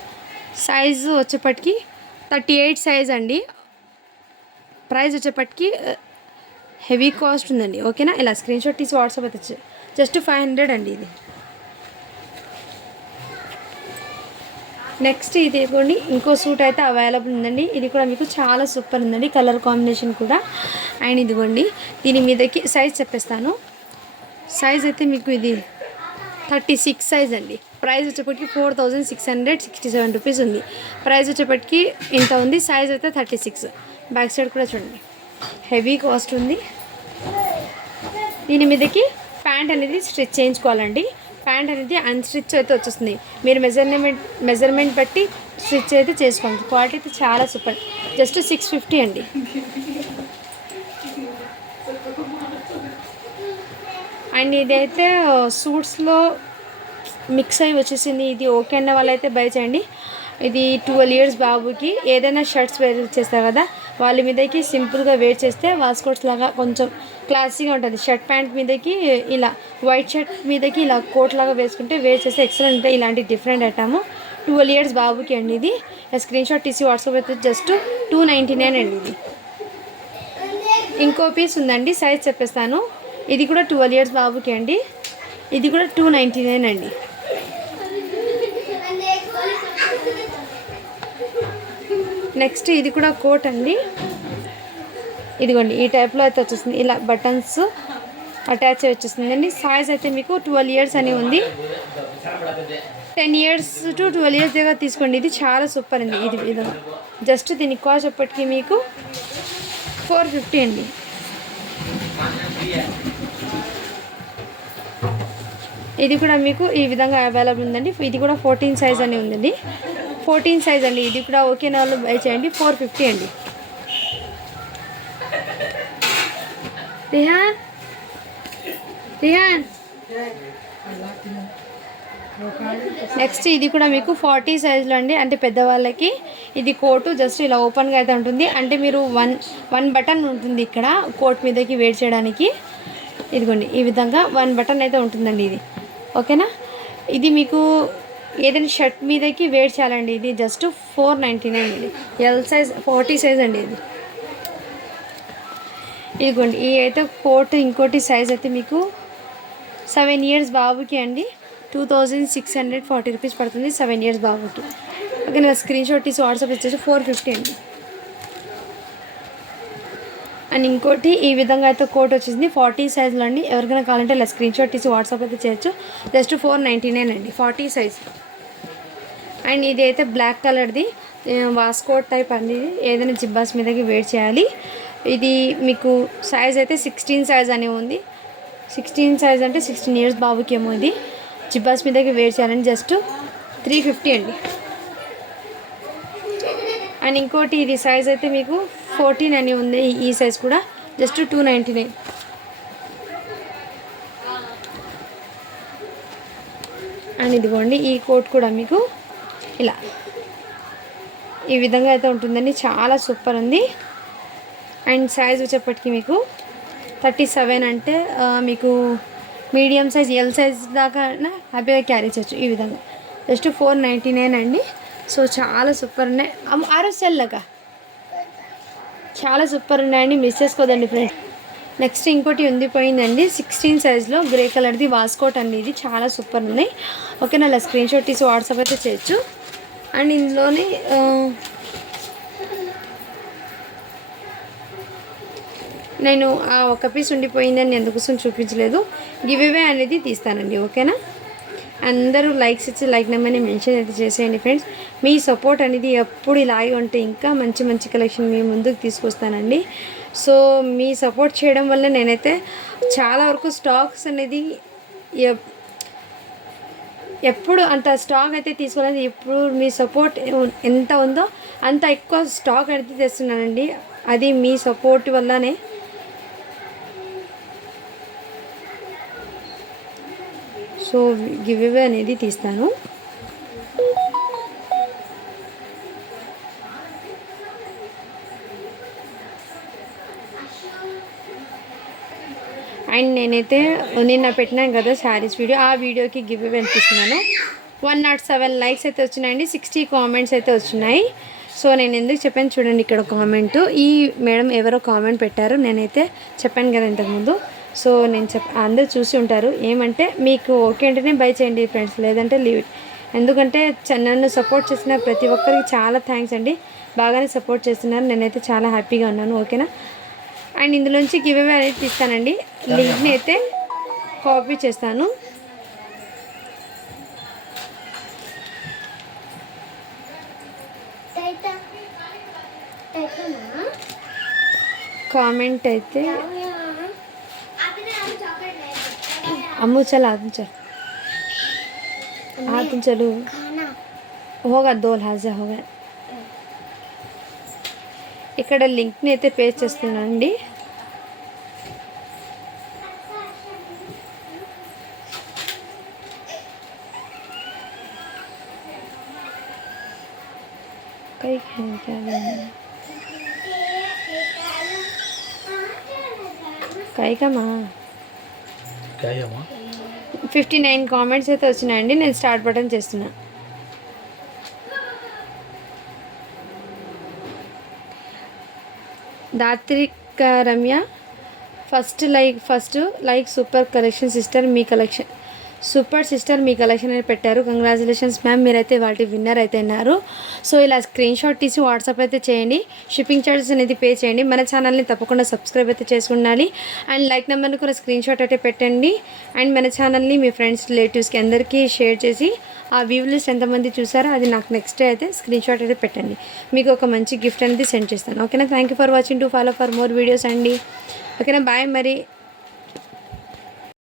సైజు వచ్చేప్పటికి 38 సైజ్ అండి. ప్రైస్ వచ్చేప్పటికి హెవీ కాస్ట్ ఉందండి. ఓకేనా, ఇలా స్క్రీన్ షాట్ తీసి వాట్సాప్ అయితే జస్ట్ 500 అండి ఇది. నెక్స్ట్ ఇది ఇదిగోండి, ఇంకో సూట్ అయితే అవైలబుల్ ఉందండి. ఇది కూడా మీకు చాలా సూపర్ ఉందండి, కలర్ కాంబినేషన్ కూడా. అండ్ ఇదిగోండి, దీని మీదకి సైజ్ చెప్పేస్తాను. సైజ్ అయితే మీకు ఇది 36 సైజ్ అండి. ప్రైస్ వచ్చేప్పటికి 4667 రూపీస్ ఉంది. ప్రైస్ వచ్చేప్పటికి ఇంత ఉంది. సైజ్ అయితే 36. బ్యాక్ సైడ్ కూడా చూడండి, హెవీ కాస్ట్ ఉంది. దీని మీదకి ప్యాంట్ అనేది స్టిచ్ చేయించుకోవాలండి. ప్యాంట్ అనేది అన్స్టిచ్ అయితే వచ్చేస్తుంది. మీరు మెజర్మెంట్ బట్టి స్టిచ్ అయితే చేసుకోండి. క్వాలిటీ అయితే చాలా సూపర్. జస్ట్ 650 అండి. అండ్ ఇదైతే సూట్స్లో మిక్స్ అయ్యి వచ్చేసింది. ఇది ఓకే అన్న వాళ్ళైతే బై చేయండి. ఇది 12 ఇయర్స్ బాబుకి ఏదైనా షర్ట్స్ వేర్ చేస్తారు కదా, వాళ్ళ మీదకి సింపుల్గా వేర్ చేస్తే వాస్కోట్స్ లాగా కొంచెం క్లాసీగా ఉంటుంది. షర్ట్ ప్యాంట్ మీదకి ఇలా వైట్ షర్ట్ మీదకి ఇలా కోట్ లాగా వేసుకుంటే వేర్ చేస్తే ఎక్సలెంట్ ఉంటాయి. ఇలాంటి డిఫరెంట్ ఐటమ్ 12 ఇయర్స్ బాబుకి అండి. ఇది స్క్రీన్ షాట్ తీసి వాట్సాప్ అయితే జస్ట్ 299 అండి. ఇది ఇంకో పీస్ ఉందండి, సైజ్ చెప్పేస్తాను. ఇది కూడా 12 ఇయర్స్ బాబుకి అండి. ఇది కూడా 299 అండి. నెక్స్ట్ ఇది కూడా కోట్ అండి. ఇదిగోండి, ఈ టైప్లో అయితే వచ్చేస్తుంది. ఇలా బటన్స్ అటాచ్ వచ్చేస్తుంది అండి. సైజ్ అయితే మీకు 12 ఇయర్స్ అని ఉంది. 10 ఇయర్స్ టు 12 ఇయర్స్ దగ్గర తీసుకోండి. ఇది చాలా సూపర్ అండి. ఇది విధంగా జస్ట్ దీని కాస్ట్ అప్పటికి మీకు 450 అండి. ఇది కూడా మీకు ఈ విధంగా అవైలబుల్ ఉందండి. ఇది కూడా 14 సైజ్ అని ఉందండి. 14 సైజ్ అండి. ఇది కూడా ఓకే నా వాళ్ళు బై చేయండి. 450 అండి. రిహాన్ నెక్స్ట్ ఇది కూడా మీకు 40 సైజులో అండి. అంటే పెద్దవాళ్ళకి ఇది కోటు జస్ట్ ఇలా ఓపెన్గా అయితే ఉంటుంది. అంటే మీరు వన్ బటన్ ఉంటుంది ఇక్కడ కోట్ మీదకి వేర్ చేయడానికి. ఇదిగోండి, ఈ విధంగా 1 బటన్ అయితే ఉంటుందండి. ఇది ఓకేనా. ఇది మీకు ఏదైనా షర్ట్ మీదకి వేర్ చేయాలండి. ఇది జస్ట్ 499 అండి. ఎల్ సైజ్ 40 సైజ్ అండి. ఇది ఇదిగోండి, ఈ అయితే కోట్ ఇంకోటి సైజ్ అయితే మీకు 7 ఇయర్స్ బాబుకి అండి. 2640 రూపీస్ పడుతుంది 7 ఇయర్స్ బాబుకి. ఓకే, నా స్క్రీన్ షాట్ తీసి వాట్సాప్ ఇచ్చేసి 450 అండి. అండ్ ఇంకోటి ఈ విధంగా అయితే కోట్ వచ్చేసింది 40 సైజులో అండి. ఎవరికైనా కావాలంటే ఇలా స్క్రీన్ షాట్ తీసి వాట్సాప్ అయితే చేయొచ్చు. జస్ట్ 499 అండి, 40 సైజ్. అండ్ ఇది అయితే బ్లాక్ కలర్ది వాస్కోట్ టైప్ అండి. ఇది ఏదైనా జిబ్బాస్ మీదకి వేర్ చేయాలి. ఇది మీకు సైజ్ అయితే 16 సైజ్ అని ఉంది. 16 సైజ్ అంటే 16 ఇయర్స్ బాబుకి ఏమో. ఇది జిబ్బాస్ మీదకి వేర్ చేయాలని జస్ట్ 350 అండి. అండ్ ఇంకోటి ఇది సైజ్ అయితే మీకు 14 అని ఉంది. ఈ సైజ్ కూడా జస్ట్ 299. అండ్ ఇదిగోండి, ఈ కోట్ కూడా మీకు ఇలా ఈ విధంగా అయితే ఉంటుందండి. చాలా సూపర్ ఉంది. అండ్ సైజ్ వచ్చేప్పటికి మీకు 37 అంటే మీకు మీడియం సైజ్ ఎల్ సైజ్ దాకా హ్యాపీగా క్యారీ చేయొచ్చు. ఈ విధంగా జస్ట్ 499 అండి. సో చాలా సూపర్ ఉన్నాయి. ఆరో సెల్లాగా చాలా సూపర్ ఉన్నాయండి, మిస్ చేసుకోదండి ఫ్రెండ్స్. నెక్స్ట్ ఇంకోటి ఉండిపోయిందండి 16 సైజ్లో గ్రే కలర్ది వాస్కోట్ అండి. ఇది చాలా సూపర్ ఉన్నాయి. ఓకే, నా స్క్రీన్ షాట్ తీసి వాట్సాప్ అయితే చేయొచ్చు. అండ్ ఇందులోనే నేను ఆ ఒక పీస్ ఉండిపోయిందని ఎందుకోసం చూపించలేదు. గివ్ అవే అనేది తీస్తానండి. ఓకేనా, అందరూ లైక్స్ ఇచ్చి లైక్ నెంబర్ని మెన్షన్ అయితే చేసేయండి ఫ్రెండ్స్. మీ సపోర్ట్ అనేది ఎప్పుడు ఇలాగే ఉంటే ఇంకా మంచి మంచి కలెక్షన్ మీ ముందుకు తీసుకొస్తానండి. సో మీ సపోర్ట్ చేయడం వల్ల నేనైతే చాలా వరకు స్టాక్స్ అనేది ఎప్పుడు అంత స్టాక్ అయితే తీసుకోలేదు. ఇప్పుడు మీ సపోర్ట్ ఎంత ఉందో అంత ఎక్కువ స్టాక్ అయితే తెస్తున్నానండి. అది మీ సపోర్ట్ వల్లనే. సో గివ్ అవే అనేది తీస్తాను. అండ్ నేనైతే నిన్న పెట్టినాను కదా శారీస్ వీడియో, ఆ వీడియోకి గివ్ అవే అనిపిస్తున్నాను. 107 లైక్స్ అయితే వచ్చినాయండి, 60 కామెంట్స్ అయితే వచ్చినాయి. సో నేను ఎందుకు చెప్పాను చూడండి, ఇక్కడ కామెంట్ ఈ మేడం ఎవరో కామెంట్ పెట్టారు, నేనైతే చెప్పాను కదా ఇంతకుముందు. సో నేను అందరూ చూసి ఉంటారు. ఏమంటే మీకు ఓకే అంటేనే బై చేయండి ఫ్రెండ్స్, లేదంటే లీవ్ ఇట్. ఎందుకంటే నన్ను సపోర్ట్ చేసిన ప్రతి ఒక్కరికి చాలా థ్యాంక్స్ అండి. బాగానే సపోర్ట్ చేస్తున్నారు, నేనైతే చాలా హ్యాపీగా ఉన్నాను. ఓకేనా. అండ్ ఇందులోంచి గివ్ అవే అనేది తీస్తానండి. లింక్ని అయితే కాపీ చేస్తాను. కామెంట్ అయితే अम्मू चल आदमी चल आदमी चलो होगा 2,000 हो गए. ఇక్కడ లింక్ని అయితే పేస్ట్ చేస్తున్నానండి. కైకమా 59 కామెంట్స్ అయితే వచ్చినాయండి. నేను స్టార్ట్ బటన్ చేస్తున్నా. Dhatrika Ramya first like super collection sister, మీ కలెక్షన్ సూపర్ సిస్టర్, మీ కలెక్షన్ అని పెట్టారు. కంగ్రాచులేషన్స్ మ్యామ్, మీరైతే వాటి విన్నర్ అయితే ఉన్నారు. సో ఇలా స్క్రీన్ షాట్ తీసి వాట్సాప్ అయితే చేయండి. షిప్పింగ్ ఛార్జెస్ అనేది పే చేయండి. మన ఛానల్ని తప్పకుండా సబ్స్క్రైబ్ అయితే చేసుకుండాలి. అండ్ లైక్ నెంబర్ని కూడా స్క్రీన్ షాట్ అయితే పెట్టండి. అండ్ మన ఛానల్ని మీ ఫ్రెండ్స్ రిలేటివ్స్కి అందరికీ షేర్ చేసి ఆ వ్యూ లిస్ట్ ఎంతమంది చూసారో అది నాకు నెక్స్ట్ డే అయితే స్క్రీన్ షాట్ అయితే పెట్టండి. మీకు ఒక మంచి గిఫ్ట్ అనేది సెండ్ చేస్తాను. ఓకేనా. Thank you for watching. To follow for more videos అండి. ఓకేనా. బాయ్ మరి.